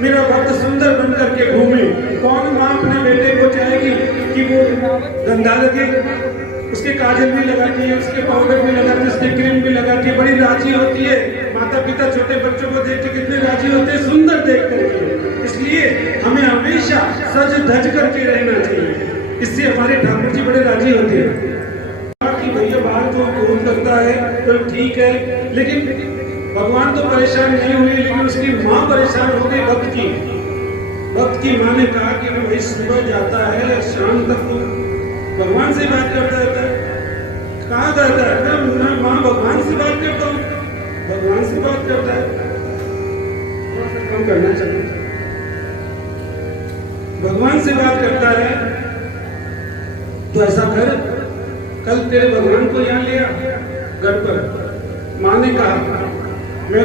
मेरा भक्त सुंदर बन करके घूमे। कौन माँ अपने बेटे को चाहेगी कि वो गंदा लगे, उसके काजल भी लगाती है, उसके पाउडर भी लगाती है, उसके क्रीम भी लगाती है, बड़ी राजी होती है। माता पिता छोटे बच्चों को देख के कितने राजी होते हैं सुंदर देख करके। इसलिए हमें हमेशा सज धज करके रहना चाहिए, इससे हमारे ठाकुर जी बड़े राजी होते हैं कि भैया बाहर तो बहुत करता है तो ठीक है, लेकिन भगवान तो परेशान नहीं हुए, लेकिन उसकी माँ परेशान हो गई भक्त की। भक्त की माँ ने कहा कि भाई सुबह जाता है शाम तक तो भगवान से बात करता रहता है। कहाँ करता है? मैं माँ भगवान से बात करता हूँ। भगवान से बात करता है, थोड़ा सा कम करना चाहिए। भगवान से बात करता है तो ऐसा कर, कल तेरे भगवान को यहाँ ले आ घर पर। माँ ने कहा मैं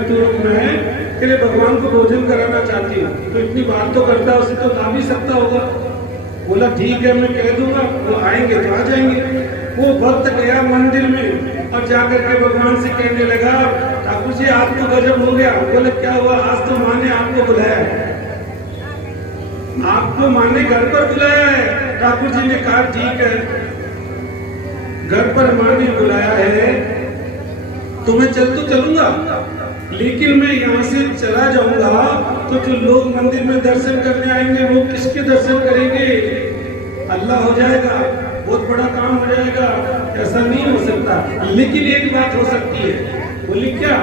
तेरे भगवान को भोजन कराना चाहती हूँ, तो इतनी बात तो करता, उसे तो ला भी सकता होगा। बोला ठीक है मैं कह दूंगा, वो आएंगे तो आ जाएंगे। वो भक्त गया मंदिर में और जाकर के भगवान से कहने लगा, ठाकुर जी आप तो गजब हो गया। बोले क्या हुआ? आज तो माँ ने आपको बुलाया है, आपको माँ ने घर पर बुलाया है। ठाकुर जी ने कहा ठीक है, घर पर माँ ने बुलाया है तो मैं चलूंगा, लेकिन मैं यहाँ से चला जाऊंगा तो जो लोग मंदिर में दर्शन करने आएंगे वो किसके दर्शन करेंगे? अल्लाह हो जाएगा, बहुत बड़ा काम हो जाएगा। ऐसा नहीं हो सकता, लेकिन एक बात हो सकती है। बोली क्या?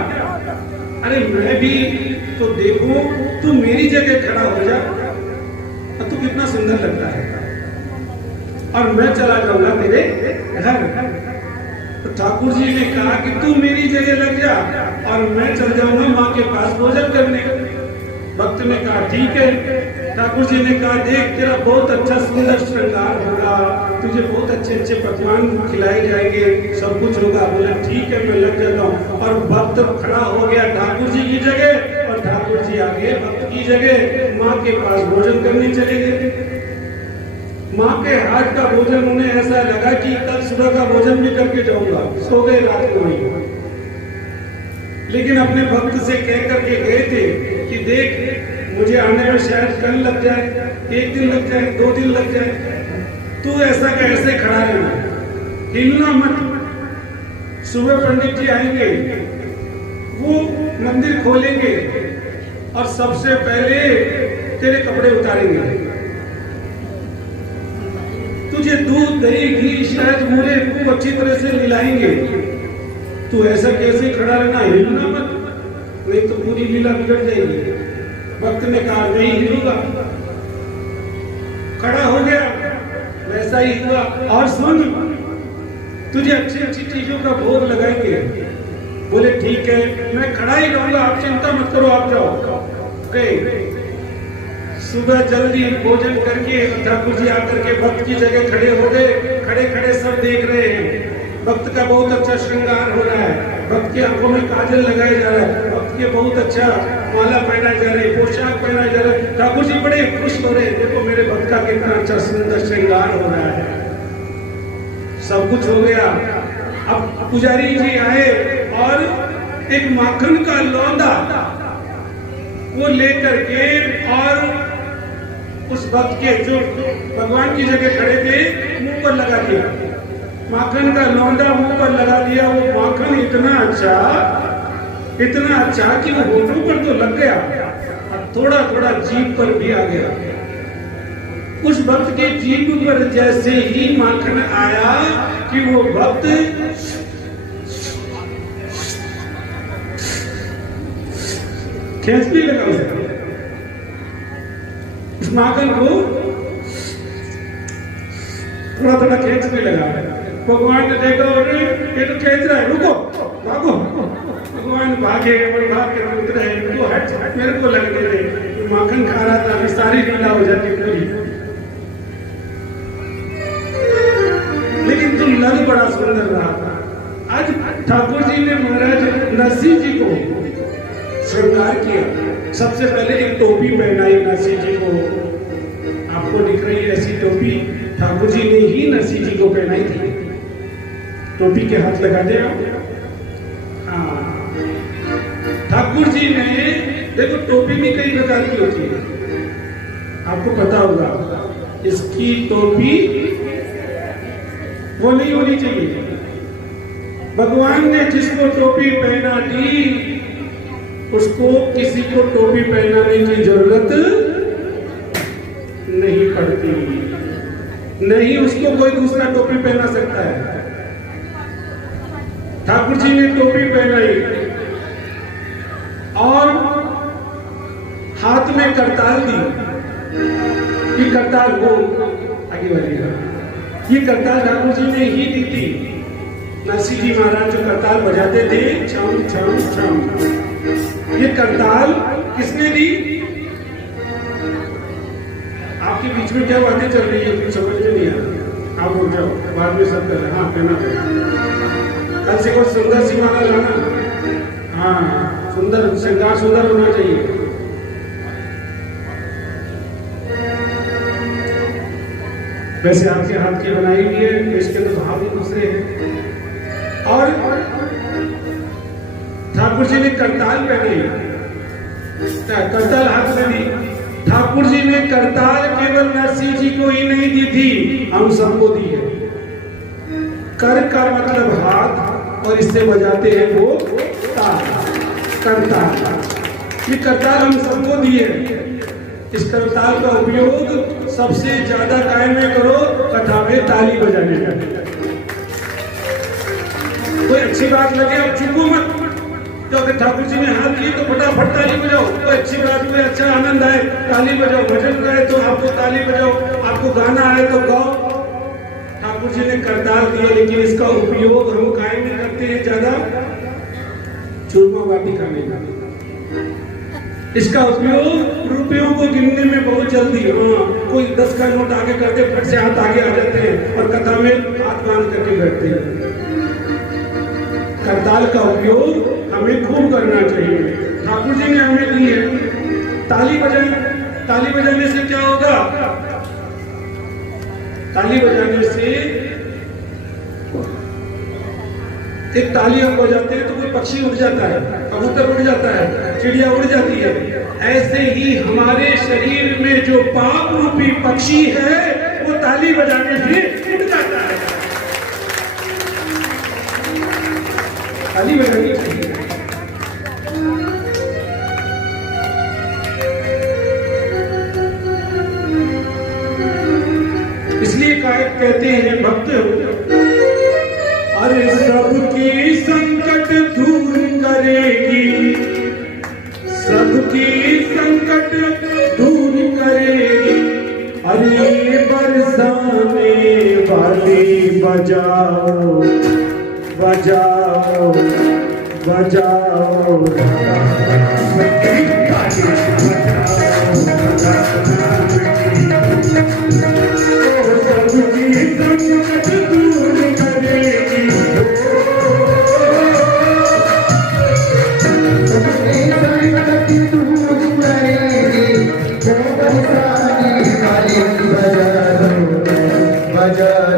अरे मैं भी तो देखूं, तू मेरी जगह खड़ा हो जा, तू कितना सुंदर लगता है, और मैं चला जाऊंगा तेरे घर। तो ठाकुर जी ने कहा कि तू मेरी जगह लग जा और मैं चल जाऊंगा माँ के पास भोजन करने। भक्त ने कहा ठीक है। ठाकुर जी ने कहा देख तेरा बहुत अच्छा सुंदर श्रृंगार होगा, तुझे बहुत अच्छे अच्छे पकवान खिलाए जाएंगे, सब कुछ होगा। बोला ठीक है मैं लग जाता हूँ। और भक्त खड़ा हो गया ठाकुर जी की जगह और ठाकुर जी आगे भक्त की जगह माँ के पास भोजन करने चले गए। माँ के हाथ का भोजन उन्हें ऐसा लगा कि कल सुबह का भोजन भी करके जाऊंगा, सो गए रात को वहीं। लेकिन अपने भक्त से कह करके गए थे कि देख मुझे आने में शायद कल लग जाए, 1 दिन लग जाए, 2 दिन लग जाए। तू ऐसा कैसे खड़ा रहना, हिलना मत। सुबह पंडित जी आएंगे, वो मंदिर खोलेंगे और सबसे पहले तेरे कपड़े उतारेंगे। तुझे दूध, दही, घी, शहद, मूले खूब अच्छी तरह से मिलाएंगे। तू ऐसा कैसे खड़ा रहना, हिलना मत, नहीं तो पूरी लीला बिगड़ जाएगी। भक्त ने कहा नहीं हिलूंगा, खड़ा हो गया, वैसा ही हुआ। और सुन, तुझे अच्छी अच्छी चीजों का भोग लगाएंगे। बोले ठीक है, मैं खड़ा ही रहूंगा, आप चिंता मत करो, आप जाओ। गए। सुबह जल्दी भोजन करके ठाकुर जी आकर के भक्त की जगह खड़े हो गए। खड़े खड़े सब देख रहे हैं, भक्त का बहुत अच्छा श्रृंगार हो रहा है, भक्त की आंखों में काजल लगाया जा रहा है, भक्त के बहुत अच्छा माला पहना जा रही है, पोशाक पहना जा रहा है। ठाकुर जी बड़े खुश हो रहे हैं, देखो मेरे भक्त का कितना अच्छा सुंदर श्रृंगार हो रहा है। सब कुछ हो गया। अब पुजारी जी आए और एक माखन का लौंदा वो लेकर के और उस भक्त के जो भगवान की जगह खड़े थे मुंह पर लगा दिया। माखन का लौंडा मुंह पर लगा दिया। वो माखन इतना अच्छा कि वो होठों पर तो लग गया और थोड़ा थोड़ा जीभ पर भी आ गया। उस भक्त के जीभ पर जैसे ही माखन आया कि वो भक्त खींचने लगा उस माखन को, थोड़ा थोड़ा खींचने लगा। भगवान ने देखा और ये तो खींच रहा है, रुको भागो। भगवान भागे और भाग के उतरे, तो हट मेरे को लग दे रहे। माखन खा रहा था, सारी लीला हो जाती पूरी। लेकिन तुम लग बड़ा सुंदर रहा था। आज ठाकुर जी ने महाराज नरसिंह जी को श्रृंगार किया। सबसे पहले एक टोपी पहनाई नरसिंह जी को। आपको दिख रही है ऐसी टोपी ठाकुर जी ने ही नरसिंह जी को पहनाई थी। टोपी के हाथ लगा दे आप। हाँ, ठाकुर जी ने, देखो टोपी भी कई प्रकार की होती है, आपको पता होगा। इसकी टोपी वो नहीं होनी चाहिए। भगवान ने जिसको टोपी पहना दी उसको किसी को टोपी पहनाने की जरूरत नहीं पड़ती, नहीं उसको कोई दूसरा टोपी पहना सकता है। ठाकुर जी ने टोपी पहनाई और हाथ में करताल दी। ये करताल वो आगे बढ़ेगा, ये करताल ठाकुर जी ने ही दी थी। नरसिंह जी महाराज जो करताल बजाते थे, छम छम छम, ये करताल किसने दी? आपके बीच में क्या बातें चल रही है, कुछ समझ में नहीं आ रहा। आप उठ जाओ, बाद में सब कर रहे। हाँ, कहना पड़ेगा। कल से कुछ सुंदर सी माला लाना। हाँ, सुंदर श्रृंगार सुंदर होना चाहिए। वैसे आपके हाथ की बनाई हुई है, इसके तो भाव भी दूसरे हैं। और ठाकुर जी ने करताल पहनी, करताल हाथ में दी। ठाकुर जी ने करताल केवल नरसिंह जी को ही नहीं दी थी, हम सबको दी है। कर का मतलब हाथ, और इससे बजाते हैं वो ताल, करताल। ये करताल हम सबको दी है। इस करताल का उपयोग सबसे ज्यादा काय में करो, कथा में ताली बजाने का। कोई अच्छी बात लगे आप चुपो मत, तो अगर ठाकुर जी ने हाथ दिए तो फटाफट ताली बजाओ। कोई अच्छी बात हुई, अच्छा आनंद आए, ताली बजाओ। भजन गाए तो आपको ताली बजाओ, आपको गाना आए तो गाओ। ठाकुर जी ने करताल दिया, लेकिन इसका उपयोग हम काय में करते हैं ज्यादा, चूरमा बाटी खाने का। इसका उपयोग रुपयों को गिनने में बहुत जल्दी। हाँ, कोई 10 का नोट आगे करके फट से हाथ आगे आ जाते हैं और कथा में हाथ बांध करके बैठते हैं। करताल का उपयोग हमें खूब करना चाहिए। ठाकुर जी ने हमें दी है। ताली बजाने से क्या होगा? ताली बजाने से एक ताली हम बजाते हैं तो कोई पक्षी उड़ जाता है, कबूतर उड़ जाता है, चिड़िया उड़ जाती है। ऐसे ही हमारे शरीर में जो पाप रूपी पक्षी है वो ताली बजाने से उड़ जाता है। ताली बजानी चाहिए। इसलिए कहते हैं भक्त, अरे सबकी संकट दूर करेगी, सबकी संकट दूर करेगी, अरे बरसाने वाली बजाओ बजाओ बजाओ, सबकी संकट दूर करेगी, बजाओ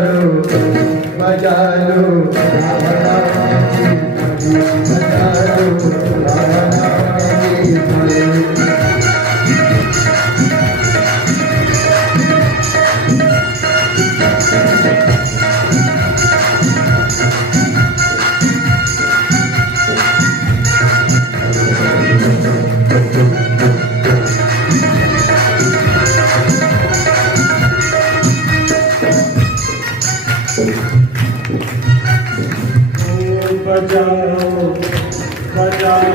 बजाओ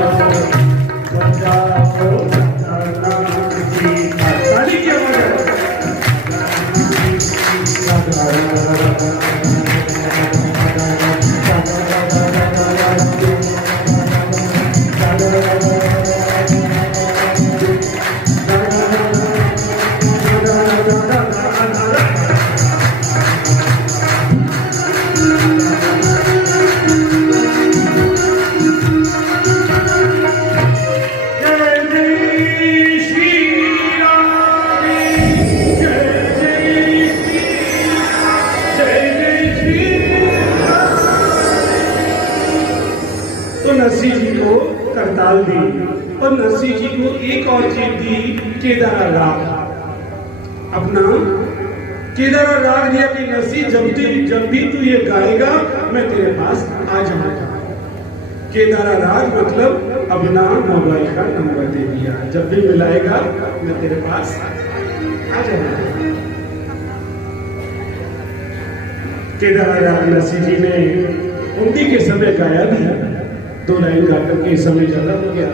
बजाओ, ताली की आवाज नरसिंह जी को करताल दी और नरसिंह जी को एक और चीज दी, केदारा राग। अपना केदारा राग दिया कि नरसिंह जब भी तू ये गाएगा मैं तेरे पास आ जाऊंगा। केदारा राग मतलब अपना मोबाइल का नंबर दे दिया, जब भी मिलाएगा मैं तेरे पास आ जाऊंगा। केदारा राग नरसिंह जी ने उंडी के समय गाया भी, 2 लाइन गा करके समय ज्यादा हो गया।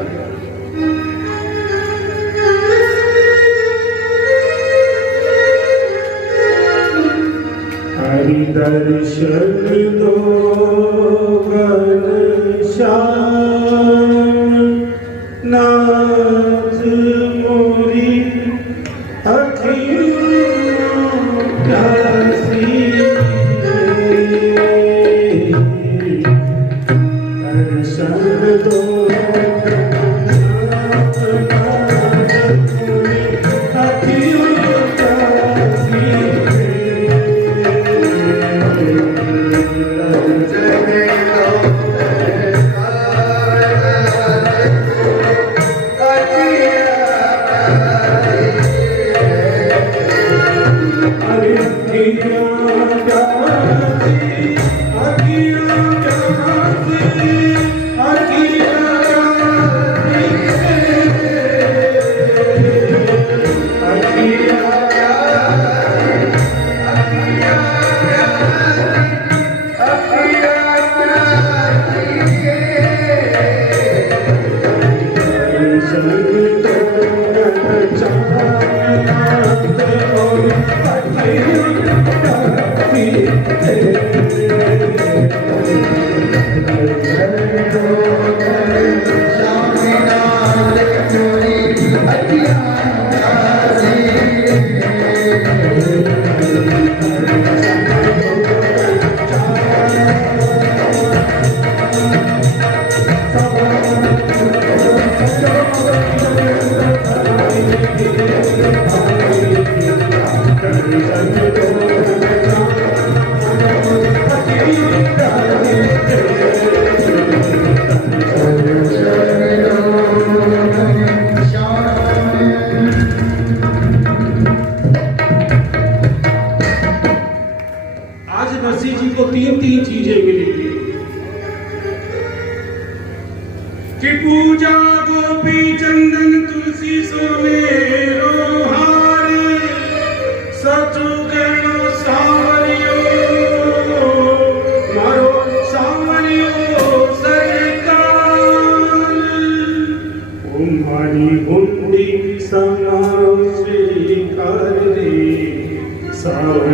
हरि दर्शन दो घनश्याम, नाथ मोरी अखियों प्यासी, दर्शन दो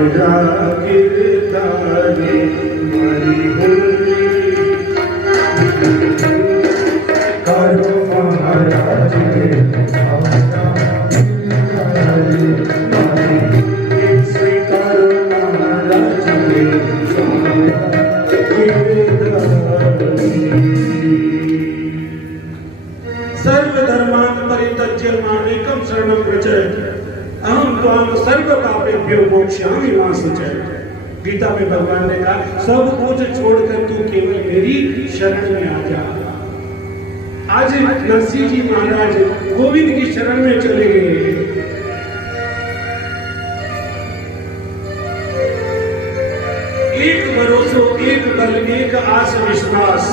मेरा किरदारी मारी होली करो महाराज के स्वीकार महाराज के सर्वधर्मान् परित्यज्य मामेकं शरणं व्रज अहं त्वां सर्वपापेभ्यो मोक्षयामि मा शुचः। गीता में भगवान ने कहा सब कुछ छोड़कर तू केवल मेरी शरण में आ जा। आज नरसिंह जी महाराज गोविंद की शरण में चले गए। एक भरोसो एक बल एक आस विश्वास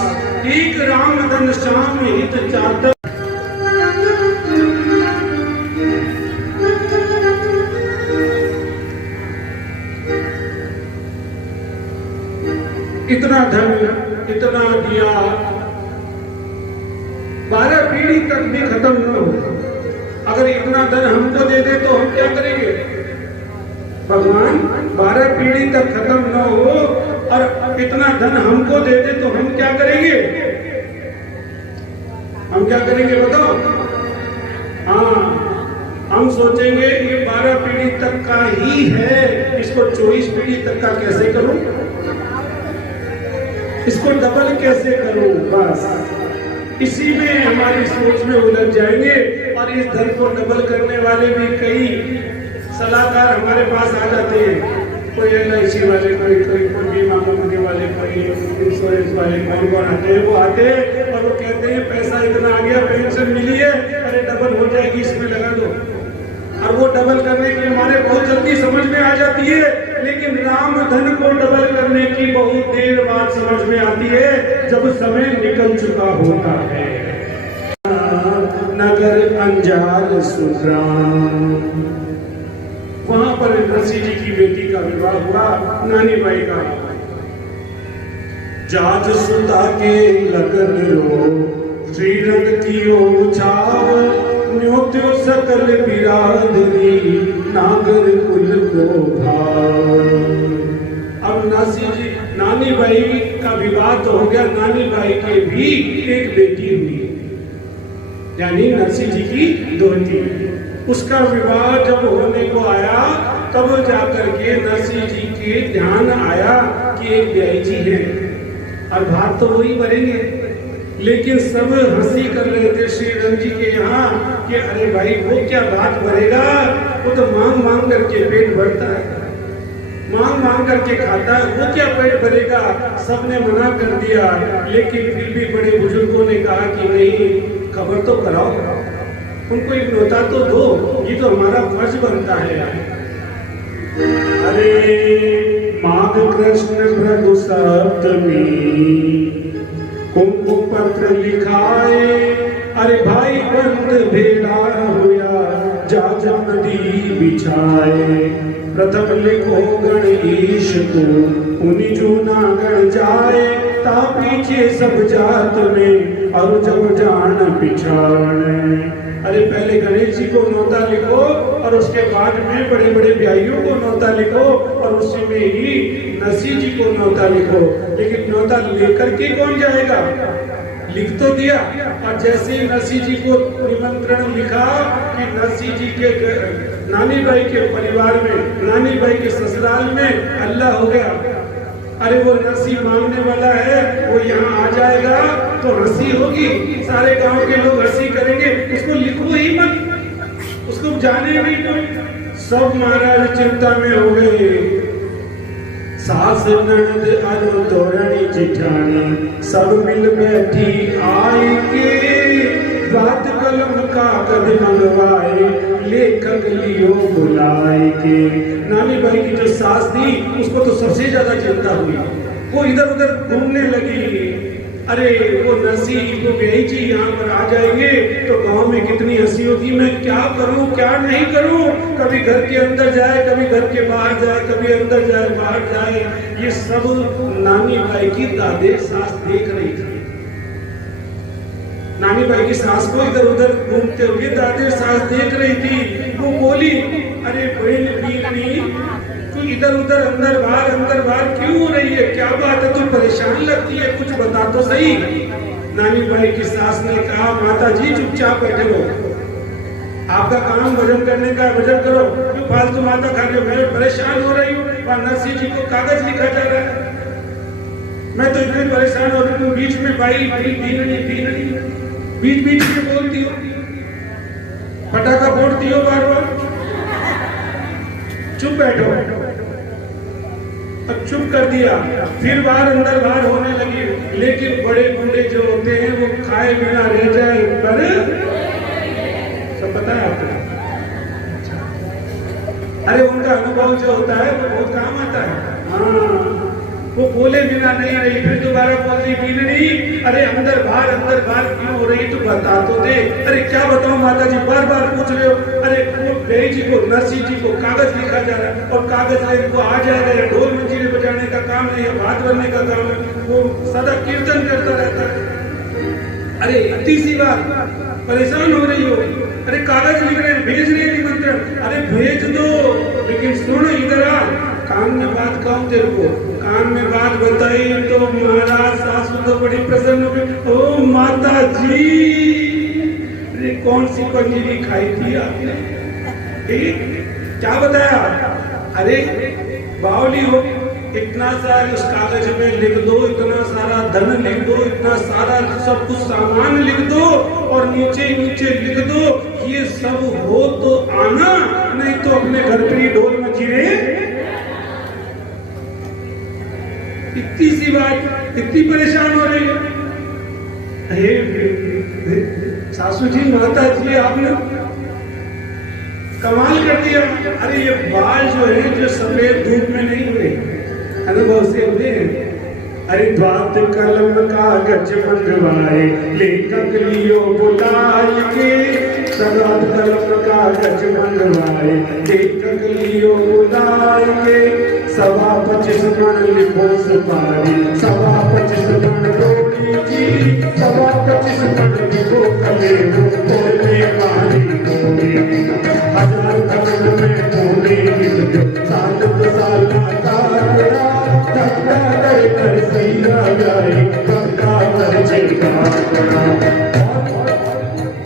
एक राम धन श्याम हित चातर। इतना धन इतना दिया 12 पीढ़ी तक भी खत्म न हो। अगर इतना धन हमको दे दे तो हम क्या करेंगे? भगवान 12 पीढ़ी तक खत्म न हो और इतना धन हमको दे दे तो हम क्या करेंगे? हम क्या करेंगे बताओ? हाँ, हम सोचेंगे ये 12 पीढ़ी तक का ही है, इसको 24 पीढ़ी तक का कैसे करूं, इसको डबल कैसे करूं। बस इसी में हमारी सोच में उलझ जाएंगे। और इस धन को डबल करने वाले भी कई सलाहकार हमारे पास आ जाते हैं। कोई LIC वाले, कोई बीमा कंपनी वाले, कोई इंश्योरेंस वाले, कौन आते हैं। वो आते हैं और वो कहते हैं पैसा इतना आ गया, पेंशन मिली है, अरे डबल हो जाएगी, इसमें लगा दो। और वो डबल करने की हमारे बहुत जल्दी समझ में आ जाती है, लेकिन राम धन को डबल करने की बहुत देर बाद समझ में आती है, जब समय निकल चुका होता है। नगर अंजाल सुग्राम, वहां पर नरसिंह जी की बेटी का विवाह हुआ, नानी बाई का। जाज सुता के लगन रो श्रीरंग की छाव न्योत्यो सकल बिरादरी नागर कुल को भाव। अब नानी बाई का विवाह तो हो गया, नानी बाई के भी एक बेटी हुई, यानी नरसिंह जी की दोहती। उसका विवाह जब होने को आया तब जाकर के नरसिंह जी के ध्यान आया कि एक ब्याई जी है और भात तो वही भरेंगे। लेकिन सब हंसी कर रहे थे श्री रंग जी के यहाँ कि अरे भाई वो क्या बात भरेगा, वो तो मांग मांग करके पेट भरता है, मांग मांग करके खाता है, वो क्या पेट भरेगा। सबने मना कर दिया, लेकिन फिर भी बड़े बुजुर्गों ने कहा कि नहीं, खबर तो कराओ, उनको एक न्योता तो दो, ये तो हमारा फर्ज बनता है। अरे माघ कृष्ण भृगु सप्तमी कुंभ पत्र लिखाए, अरे भाई बंद भेड़ा होया जाज नदी बिछाए। प्रथम लिखो गणेश को उन्हीं जूना गण जाए, ता पीछे सब जात में और जब जान पिछाड़े। अरे पहले गणेश जी को न्योता लिखो और उसके बाद में बड़े बड़े ब्याहियों को न्योता लिखो और उसी में ही नरसिंह जी को न्योता लिखो। लेकिन न्योता लेकर के कौन जाएगा? लिख तो दिया, और जैसे ही नरसिंह जी को निमंत्रण लिखा कि नरसिंह जी के नानी बाई के परिवार में, नानी बाई के ससुराल में अल्लाह हो गया। अरे वो नरसिंह मांगने वाला है, वो यहाँ आ जाएगा तो हंसी होगी, सारे गांव के लोग हंसी करेंगे, उसको लिखो ही मत, उसको जाने भी तो। सब महाराज चिंता में हो गए। सास ननद अनु तोरणी जिठानी सब मिल बैठी आए के, बात कलम कागज मंगवाए लेखक लियो बुलाए के। नानी बाई की जो सास थी उसको तो सबसे ज्यादा चिंता हुई, वो इधर उधर घूमने लगी। अरे वो नरसिंह को ब्याई जी यहाँ पर आ जाएंगे तो गांव में कितनी हंसी होगी, मैं क्या करूं क्या नहीं करूं। कभी घर के अंदर जाए, कभी घर के बाहर जाए, कभी अंदर जाए बाहर जाए। ये सब नानी बाई की दादे सास देख रही थी। नानी बाई की सास को इधर उधर घूमते हुए दादे सास देख रही थी। वो बोली, अरे बहन बीकनी, तू इधर उधर अंदर बाहर क्यों हो रही है? क्या बात है? तू परेशान लगती है, कुछ बता तो सही। नानी भाई की सास ने कहा, माता जी चुपचाप बैठे रहो, आपका काम भजन करने का, भजन करो, क्यों फालतू माता खा रहे हो? मैं परेशान हो रही हूँ और नरसिंह जी को कागज लिखा जा रहा है, मैं तो इतनी परेशान हो रही हूँ। बीच में भाई बीच में बोलती हो, पटाखा फोड़ती हो बार बार, चुप बैठो। अब चुप कर दिया, फिर अंदर बाहर होने लगी। लेकिन बड़े बूढ़े जो होते हैं वो खाए बिना रह जाए, पर सब पता है आपको। अरे उनका अनुभव जो होता है वो बहुत काम आता है। हाँ, वो बोले बिना नहीं रही, फिर दोबारा बोलती बीनड़ी, अरे अंदर बाहर क्यों हो रही? तो बता तो दे। अरे क्या बताऊं माता जी, बार पूछ रहे हो। अरे वो बेई जी को, नरसिंह जी को कागज लिखा जा रहा है और कागज में वो आ जाएगा, या ढोल मंजीरे बजाने का काम है या भात बनने का काम है, वो सदा कीर्तन करता रहता है। अरे इतनी सी बात, परेशान हो रही हो, अरे कागज लिख रहे हैं, भेज रहे हैं निमंत्रण, अरे भेज दो, लेकिन सुनो इधर आ, कान में बात कहूं तेरे को। कान में बात बताई तो महाराज सासू तो बड़ी प्रसन्न हो गई। ओ माता जी, अरे कौन सी पंजीरी खाई थी आपने? क्या बताया? अरे बावली हो, इतना सारा उस कागज में लिख दो, इतना सारा धन लिख दो, इतना सारा सब कुछ सामान लिख दो और नीचे लिख दो, ये सब हो तो आना, नहीं तो अपने घर पर ही ढोल मचीरे। इतनी सी बात, इतनी परेशान हो रही है। सासू जी, माता जी, आपने कमाल कर दिया। अरे ये बाल जो है, जो सफेद धूप में नहीं हुए, अनुभव से हुए। अरे बात कलम कागज मंगवाए, लेखक लियो बुलाए के, सगात कलम कागज मंगवाए, लेखक लियो बुलाए के, 25 मन लिखो सुपारी, 25 मन रोटी जी, 25 मन लिखो कलेबो, बोले मारी बोले, 1000 कलम में बोले लिख दो, साल का तेरा, धक्का कर सही आ जाए, धक्का कर जेगा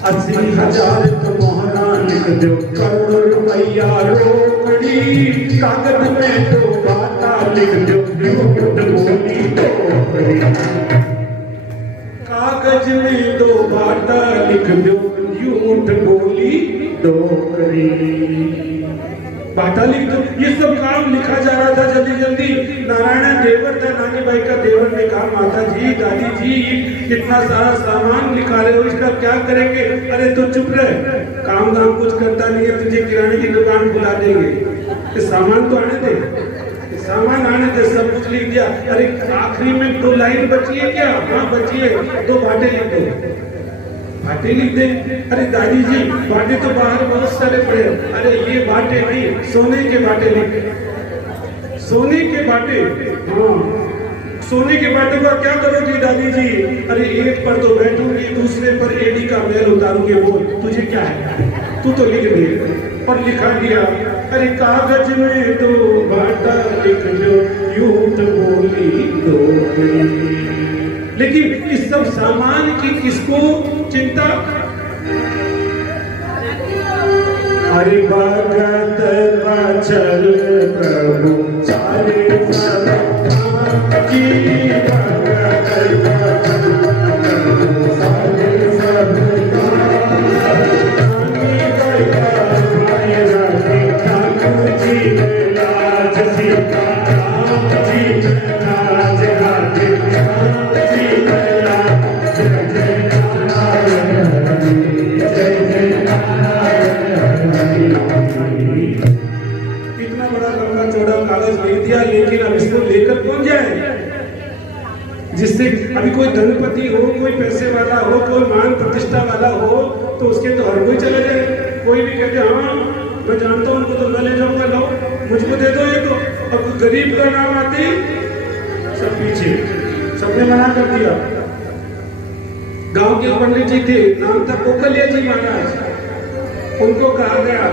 80,000 तो मोहना लिख दो, करोड़ रुपया रोकड़ी, कागज में तो बाता लिख दो, झूठ बोली टोकरी, कागज में 2 बाता लिख दो, झूठ बोली टोकरी, बाता लिख दो। ये सब काम लिखा जा रहा था जल्दी। नारायण देवर था, नानी बाई का देवर ने कहा, माता जी, दादी जी, इतना सारा सामान लिखा रहे हो, इसका क्या करेंगे? अरे तो चुप रहे, काम कुछ करता नहीं है, तुझे किराने की दुकान बुला देंगे, सामान तो आने दे, सामान आने दे, सब कुछ लिख दिया। अरे आखिरी में 2 लाइन बची है क्या? हाँ बची है, 2 बाटे लिख दो, बाटे लिख दे। अरे दादी जी, बाटे तो बाहर बहुत सारे पड़े। अरे ये बाटे नहीं, सोने के बाटे लिख, सोने के बाटे। हाँ, सोने के बाटे पर क्या करोगी दादी जी? अरे एक पर तो बैठूंगी, दूसरे पर एडी का मैल उतारूंगी। वो तुझे क्या है, तू तो लिख दे। और लिखा दिया, अरे कागज में 2 बाटा लिख दो, यूं तो बोली दो। लेकिन इस सब सामान की किसको चिंता? अरे भगत चल प्रभु चाले की, भगत लेकिन अब इसको लेकर कौन जाए? जिससे अभी कोई धनपति हो, कोई पैसे वाला हो, कोई मान प्रतिष्ठा वाला हो, तो उसके तो हर कोई चला जाए। कोई भी कहते हाँ मैं जानता हूँ उनको, तो मैं ले जाऊंगा, लो मुझको दे दो ये। तो अब गरीब का नाम आते ही सब पीछे, सबने मना कर दिया। गांव के पंडित जी थे, नाम था कोकलिया जी महाराज, उनको कहा गया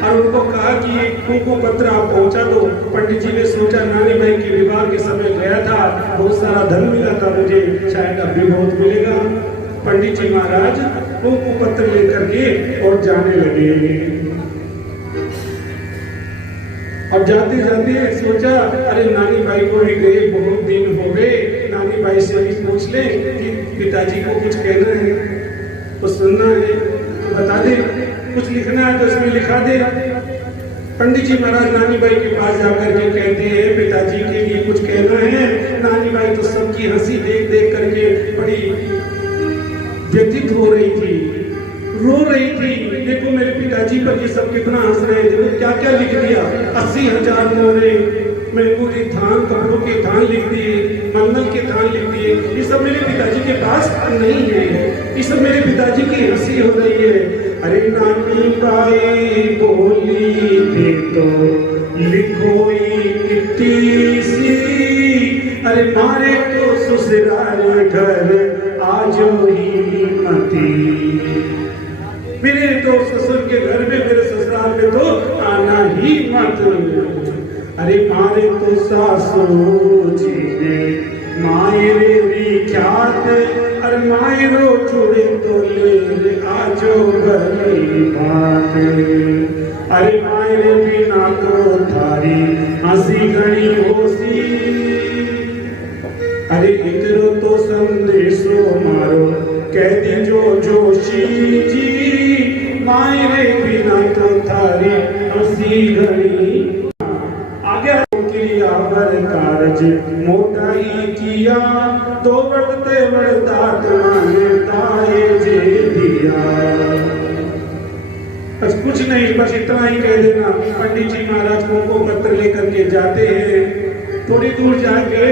और उनको कहा कि ये कुंकु पत्र आप पहुंचा दो। पंडित जी ने सोचा नानी भाई के विवाह के समय गया था, बहुत सारा धन मिला था मुझे, शायद अब भी बहुत मिलेगा। पंडित जी महाराज कुंकु पत्र लेकर के और जाने लगे। अब जाते जाते सोचा अरे नानी भाई को भी गए बहुत दिन हो गए, नानी भाई से भी पूछ ले कि पिताजी को कुछ कहना है, कुछ सुनना है तो बता दे, कुछ लिखना है तो उसमें लिखा दे। पंडित जी महाराज नानी भाई के पास जाकर के कहते हैं पिताजी के लिए कुछ कहना है। नानी भाई तो सबकी हंसी देख देख करके बड़ी व्यथित हो रही थी, रो रही थी। देखो मेरे पिताजी पर ये सब कितना हंस रहे हैं, देखो क्या क्या लिख दिया, 80,000 मोहरे, महंगूरी थान, कपड़ों के थान लिख दिए, मंगल के थान लिख दिए। ये सब मेरे पिताजी के पास नहीं है, ये सब मेरे पिताजी की हंसी हो रही है। अरे नानी बाई बोली थी तो लिखो कितनी सी, अरे मारे तो ससुराल घर आज ही मती, मेरे तो ससुर के घर में, मेरे ससुराल में तो आना ही मत। अरे मारे तो सासू जी ने मायरे विख्यात, अरे मायरो चूड़े तो ले आजो भली बात, अरे मायरे बिना तो थारी हंसी घड़ी होसी, अरे इतरो तो संदेशो मारो कह दीजो जोशी जी, मायरे बिना तो थारी हंसी घड़ी। आगे वर कारज मोटाई किया, दो बढ़ते बढ़तात माने ताए जे दिया। बस कुछ नहीं, बस इतना ही कह देना। पंडित जी महाराज को पत्र लेकर के जाते हैं, थोड़ी दूर जाके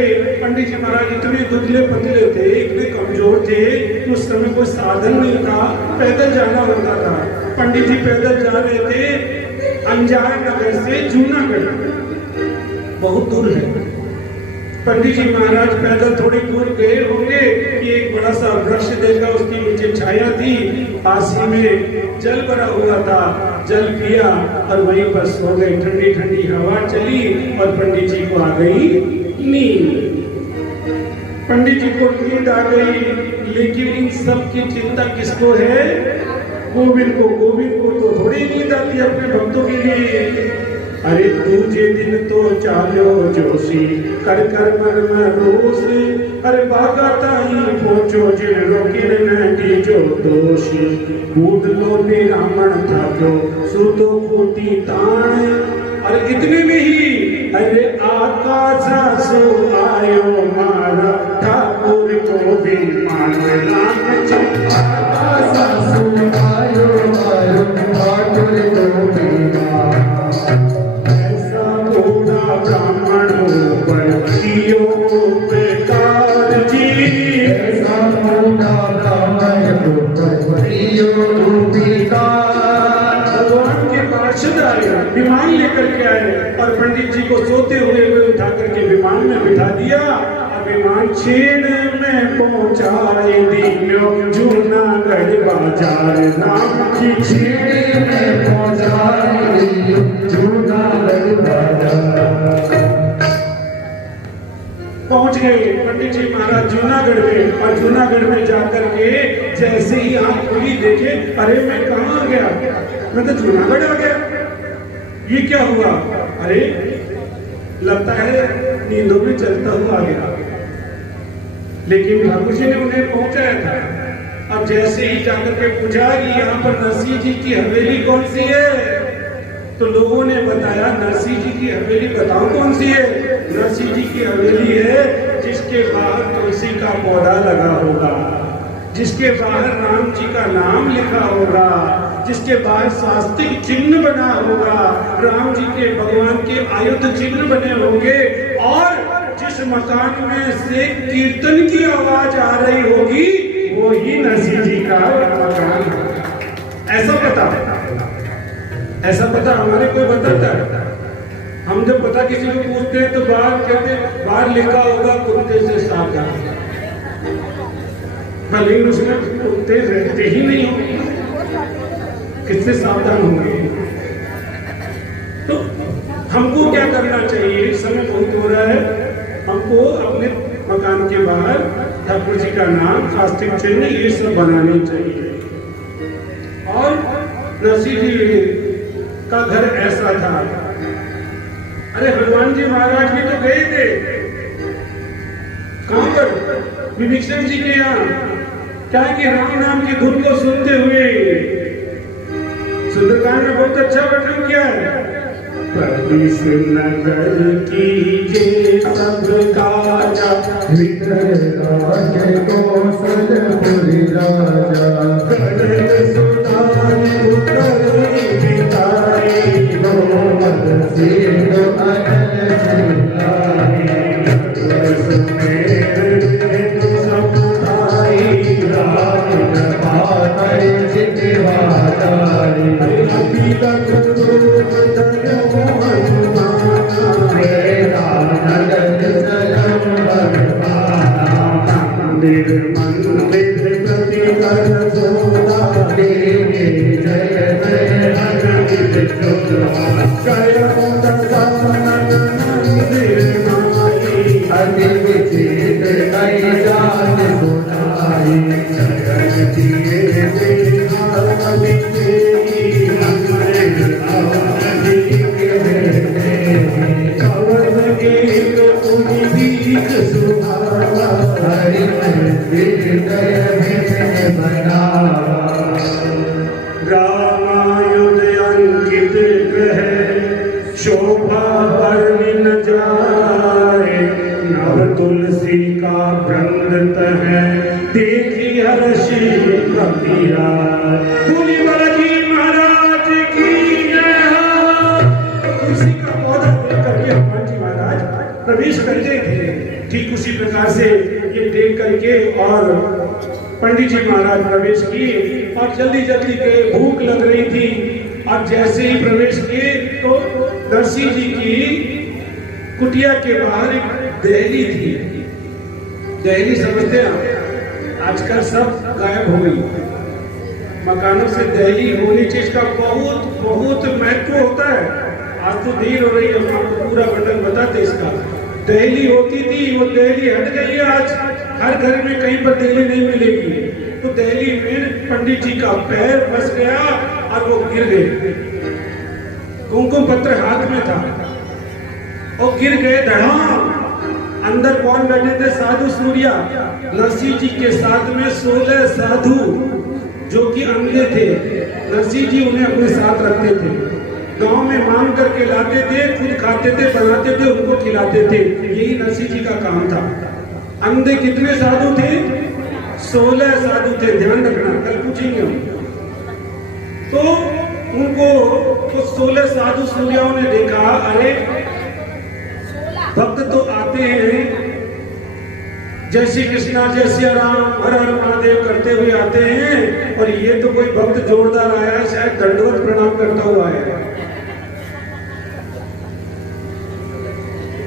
पंडित जी महाराज इतने दुबले पतले थे, इतने कमजोर थे कि उस समय कोई साधन नहीं था, पैदल जाना होता था। पंडित जी पैदल जा रहे थे अंजार नगर से जूनागढ़, बहुत दूर है। पंडित जी महाराज पैदल थोड़ी दूर गए होंगे कि एक बड़ा सा वृक्ष देखा, उसके नीचे छाया थी, पास ही में जल भरा हुआ था, जल पिया और वहीं पर सो गए। ठंडी ठंडी हवा चली और पंडित जी को आ गई नींद। पंडित जी को नींद आ गई, लेकिन इन सब की चिंता किसको है? गोविंद को। गोविंद को तो थोड़ी नींद आती है अपने भक्तों के लिए। अरे दूजे दिन तो चालो जोशी कर कर मन में रोष, अरे बागा ताई पहुंचो जिन रोकिन नटी जो दोषी, कूद लो निरामण था जो सुतो कूटी ताण, अरे इतने में ही अरे आकाश सो आयो मारा ठाकुर को भी मान राम चंद्र, आकाश सो आयो मारो ठाकुर को भी मान, ब्राह्मण पर कियो बेकार जी, ऐसा मोटा ब्राह्मण पर कियो बेकार। भगवान के पार्षद आए, विमान लेकर के आए और पंडित जी को सोते हुए उठा करके विमान में बिठा दिया। विमान छेड़ में पहुंचाए दियो जूनागढ़ बाजार, राम की छेड़ में पहुंचाए दियो जूनागढ़ बाजार। पहुंच गए पंडित जी महाराज जूनागढ़ में, और जूनागढ़ में जाकर के जैसे ही आंख खुली देखे, अरे मैं कहाँ आ गया, मैं तो जूनागढ़ आ गया, ये क्या हुआ? अरे लगता है नींदों में चलता हुआ आ गया। लेकिन ठाकुर जी ने उन्हें पहुंचाया था। अब जैसे ही जाकर के पूछा कि यहाँ पर नरसिंह जी की हवेली कौन सी है, तो लोगों ने बताया नरसिंह जी की हवेली बताओ कौन सी है। नरसिंह जी की हवेली है जिसके बाहर तुलसी का पौधा लगा होगा, जिसके बाहर राम जी का नाम लिखा होगा, जिसके बाहर स्वास्तिक चिन्ह बना होगा, राम जी के भगवान के आयुध चिन्ह बने होंगे, और जिस मकान में से कीर्तन की आवाज आ रही होगी वो ही नरसिंह जी का मकान है। ऐसा पता हमारे कोई बताता है? हम जब पता किसी को पूछते हैं तो बाहर कहते बाहर लिखा होगा कुत्ते से सावधान, भले उसमें कुत्ते रहते ही नहीं होंगे, किससे सावधान होंगे? तो हमको क्या करना चाहिए, समय बहुत हो रहा है, हमको अपने मकान के बाहर ठाकुर जी का नाम, फास्टिंग चिन्ह, ये सब बनाने चाहिए। और नरसिंह जी का घर ऐसा था, अरे हनुमान जी महाराज भी तो गए थे, कहां पर, विभीषण जी के यहाँ, क्या कि राम नाम की धुन को सुनते हुए सुंदरकांड में बहुत अच्छा वर्णन किया है। पतिस नगर कीजे सब काजा, वितराग कौशलपुरी राजा, कनक सुताई उतरी बिताई, गोमद सिंह अनल सिंगाई, सुमेर वेद समुदाई, राम पातई चितवादाई, अभी तक मंदिर प्रति कर सोना देवी, जय जय अनंत चोला, जय मंदिर माई, अति विचित कई जान सुनाई, जय दिए अति देवी, अमर अवधि कवन एक उनि बीच सुहावा, हरि रामायुध अंकित ग्रह, शोभा वर्णि न जाए, नव तुलसी का वृंद है, देखी हर्षि कपिया, बोली बालाजी महाराज की जय हो। तुलसी का पौधा देख करके हनुमान जी महाराज प्रवेश करते थे, ठीक उसी प्रकार से ये देख करके और पंडित जी महाराज प्रवेश किए और जल्दी जल्दी गए, भूख लग रही थी। और जैसे ही प्रवेश किए तो नरसिंह जी की कुटिया के बाहर एक दहली थी। दहली समझते हैं, आजकल सब गायब हो गई, मकानों से दहली होने चीज का बहुत बहुत महत्व होता है। आज तो देर हो रही है, हम आपको पूरा वर्णन बताते इसका। दहली होती थी, वो दहली हट गई है, आज हर घर में कहीं पर दहली नहीं मिलेगी। तो दहली में पंडित जी का पैर फंस गया और वो गिर गए। कुमकुम पत्र हाथ में था और गिर गए धड़ाम। अंदर कौन बैठे थे? साधु सूर्या। नरसिंह जी के साथ में 16 साधु जो कि अंधे थे, नरसिंह जी उन्हें अपने साथ रखते थे। गांव में मांग करके लाते थे, खुद खाते थे, बनाते थे, उनको खिलाते थे। यही नरसिंह जी का काम था। अंधे कितने साधु थे? 16 साधु थे, ध्यान रखना, कल पूछेंगे हम। तो उनको तो 16 साधु सूर्याओं ने देखा, अरे भक्त तो आते हैं, जय श्री कृष्णा, जय श्री राम, हर हर महादेव करते हुए आते हैं, और ये तो कोई भक्त जोरदार आया, शायद दंडवत प्रणाम करता हुआ है।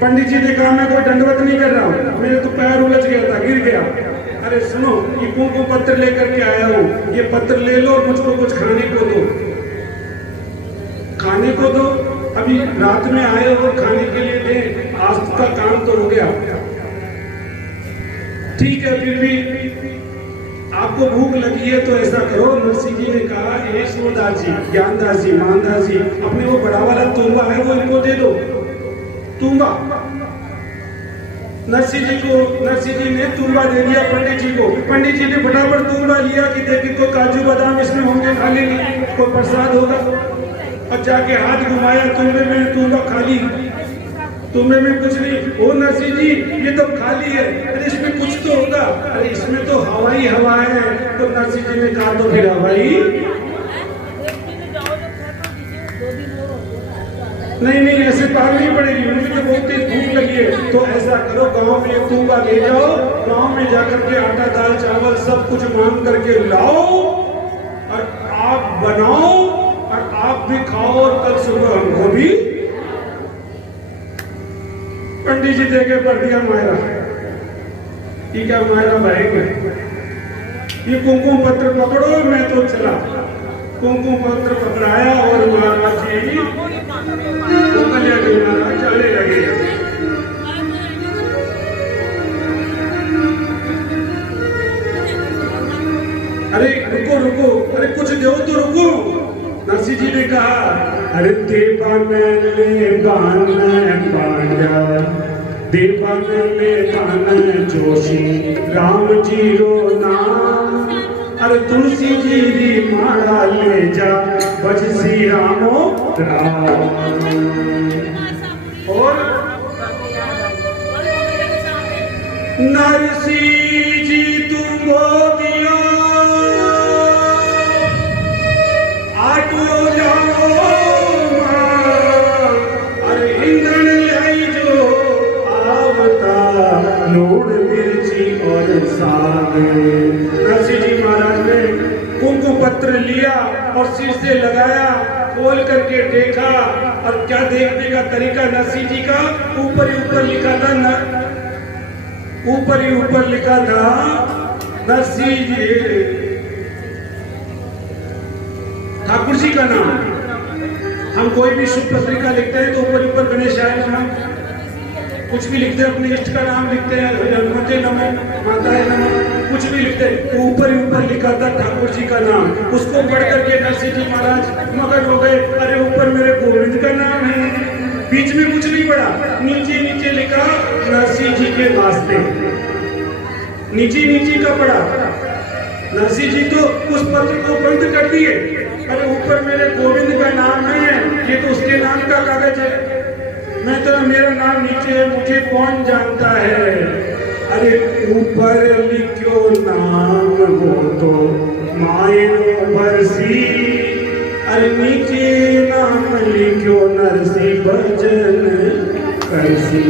पंडित जी ने कहा, मैं कोई दंडवत नहीं कर रहा हूं, मेरे तो पैर उलझ गया था, गिर गया। अरे सुनो, ये कुमकुम पत्र लेकर के आया हूं, ये पत्र ले लो और मुझको कुछ खाने को दो। खाने को दो? अभी रात में आए हो, खाने के लिए दे, आज का काम तो हो गया। ठीक है, फिर भी आपको भूख लगी है तो ऐसा करो। नरसिंह जी ने कहा, हे सूरदास जी, ज्ञानदास जी, मानदास जी, अपने वो बड़ा वाला तुम्बा है वो इनको दे दो। तुम्बा नरसिंह जी ने तुम्बा दे दिया पंडित जी को। पंडित जी ने फटाफट तुम्बा लिया कि देखिए कोई काजू बादाम इसमें होंगे, खा लेंगे, कोई प्रसाद होगा। और जाके हाथ घुमाया तुम्बे में, तुम्बा खाली, तुम्बे में कुछ नहीं। ओ नरसिंह जी, ये तो खाली है। अरे इसमें कुछ तो होगा। अरे इसमें तो हवाई हवा है। तो नरसिंह जी ने कहा, तो फिर हवाई नहीं, ऐसे पार नहीं पड़ेगी, मुझे तो बहुत तेज भूख लगी है। तो ऐसा करो, गांव में एक तुम्बा ले जाओ, गांव में जाकर के आटा दाल चावल सब कुछ मांग करके लाओ और आप बनाओ और आप भी खाओ, और कल सुबह हमको भी। पंडित जी देखे पड़ दिया मायरा, ये क्या मायरा भाई, ये कुमकुम पत्र पकड़ो, मैं तो चला। कुमकुम पत्र पकड़ाया और महाराज जी अरे देवानले बान पांड्या देवानले बान जोशी राम जी रो नाम अरे तुलसी जी री माला ले जा बजसी रामो राम और नरसी जी तुम बोलियो आटो जाओ अरे इंद्रन लाई जो आवता लोड़ मिर्ची और साग नरसिंह जी महाराज ने कुमकुम पत्र लिया और सिर से लगाया खोल करके देखा और क्या देखने का तरीका नरसिंह जी का ऊपर ही ऊपर लिखा था ऊपर ही ऊपर लिखा था नरसिंह जी ठाकुर जी का नाम। हम कोई भी शुभ पत्रिका लिखते हैं तो ऊपर ऊपर गणेश आय नमः कुछ भी लिखते हैं अपने इष्ट का नाम लिखते हैं हनुमते नमः माताए नमः कुछ भी लिखते हैं ऊपर ही ऊपर लिखा था ठाकुर जी का नाम। उसको पढ़ करके नरसिंह जी महाराज मगन हो गए अरे ऊपर मेरे गोविंद का नाम है बीच में कुछ नहीं पढ़ा नीचे नीचे लिखा नरसिंह जी के वास्ते नीचे नीचे का पढ़ा नरसिंह जी तो उस पत्र को बंद कर दिए अरे ऊपर मेरे गोविंद का नाम है ये तो उसके नाम का कागज है मैं तो मेरा नाम नीचे है मुझे कौन जानता है अरे ऊपर लिखो नाम वो तो मायरो भरसी अरे नीचे नाम लिखो नरसिंह भजन करसी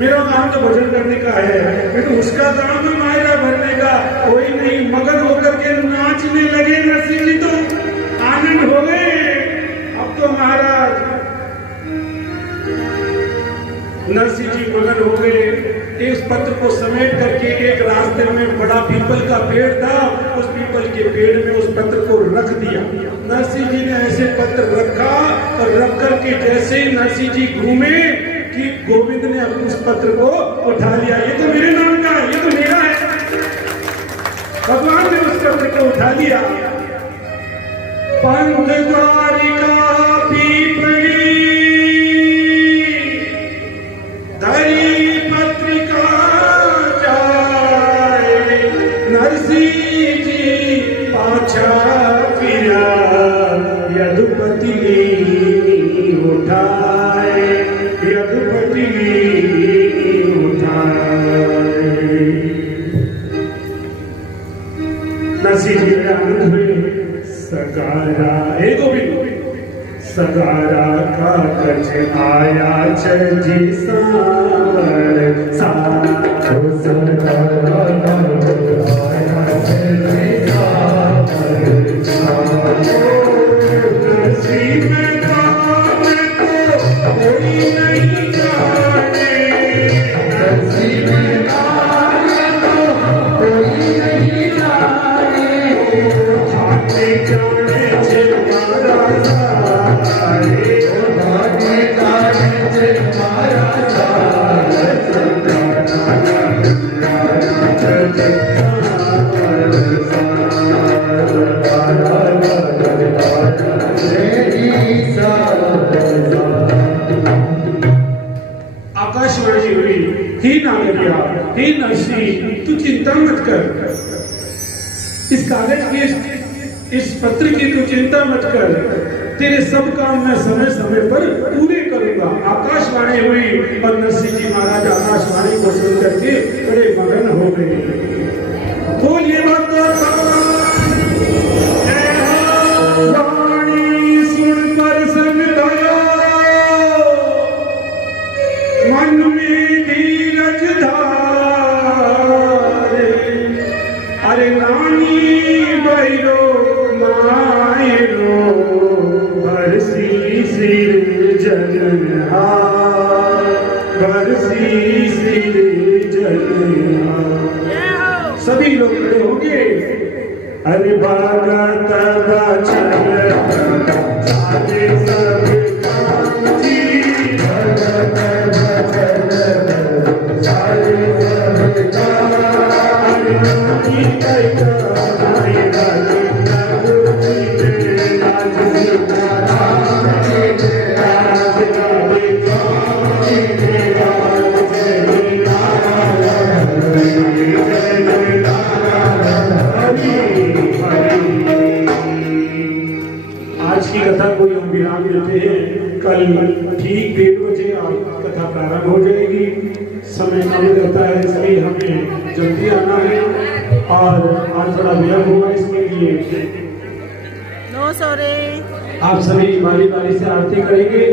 मेरा काम तो भजन करने का है लेकिन उसका काम तो मायरा भरने का कोई नहीं मगन होकर के नाचने लगे नरसिंह जी तो आनंद हो गए अब तो महाराज नरसिंह जी मगन हो गए इस पत्र को समेट करके एक रास्ते में बड़ा पीपल का पेड़ था उस पीपल के पेड़ में उस पत्र को रख दिया नरसिंह जी ने ऐसे पत्र रखा और रख करके जैसे ही नरसिंह जी घूमे कि गोविंद ने उस पत्र को उठा लिया ये तो मेरे नाम का है ये तो मेरा है भगवान ने उस पत्र को उठा लिया पंथ द्वारिका पीपली धरी पत्रिका जाए नरसिंह जी पाछा फिरा यदुपति उठाए यदुपति उठाए नरसिंह जी आनंद हुए सगारा एक गोविंद सगारा कागज आया जी सावर साधो सगारा कागज आया जी सावर नरसिंह में काम को कोई नहीं जाने नरसिंह में काम को कोई नहीं जाने जाने जाने जे महाराज आकाशवाणी हुई ही नागरिया ही नरसिंह तू चिंता मत कर इस कागज की इस पत्र की तू चिंता मत कर तेरे सब काम मैं समय समय पर पूरे करूंगा। आकाशवाणी हुई और नरसिंह जी महाराज आकाशवाणी को सुन करके बड़े मगन हो गए। बोलिए वाणी सुन पर सन दया मन में धीरज धारे अरे रानी बैरो मायरो बरसी सिर जनहार बरसी सिर जनहार सभी लोग खड़े होंगे अरे बागा तबा चल जाने सब काम जी कल ठीक 1:30 बजे कथा प्रारंभ हो जाएगी। समय कम रहता है इसलिए हमें जल्दी आना है और आज थोड़ा विलंब हुआ इसके लिए नो सॉरी। आप सभी बारी बारी से आरती करेंगे।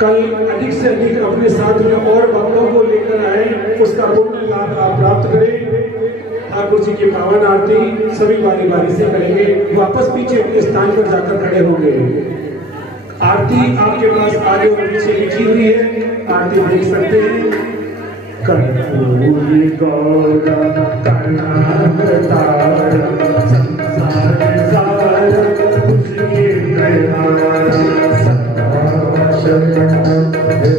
कल अधिक से अधिक अपने साथ में और भक्तों को लेकर आए, उसका पुण्य लाभ आप प्राप्त करें। ठाकुर जी की पावन आरती सभी बारी बारी से करेंगे। वापस पीछे अपने स्थान पर जाकर खड़े होंगे। आरती आपके पास आगे और पीछे लिखी हुई है, आरती देख सकते हैं। कर्पूरी गौरम करुणावतारम संसार सारम उसके प्रणाम शरणं पर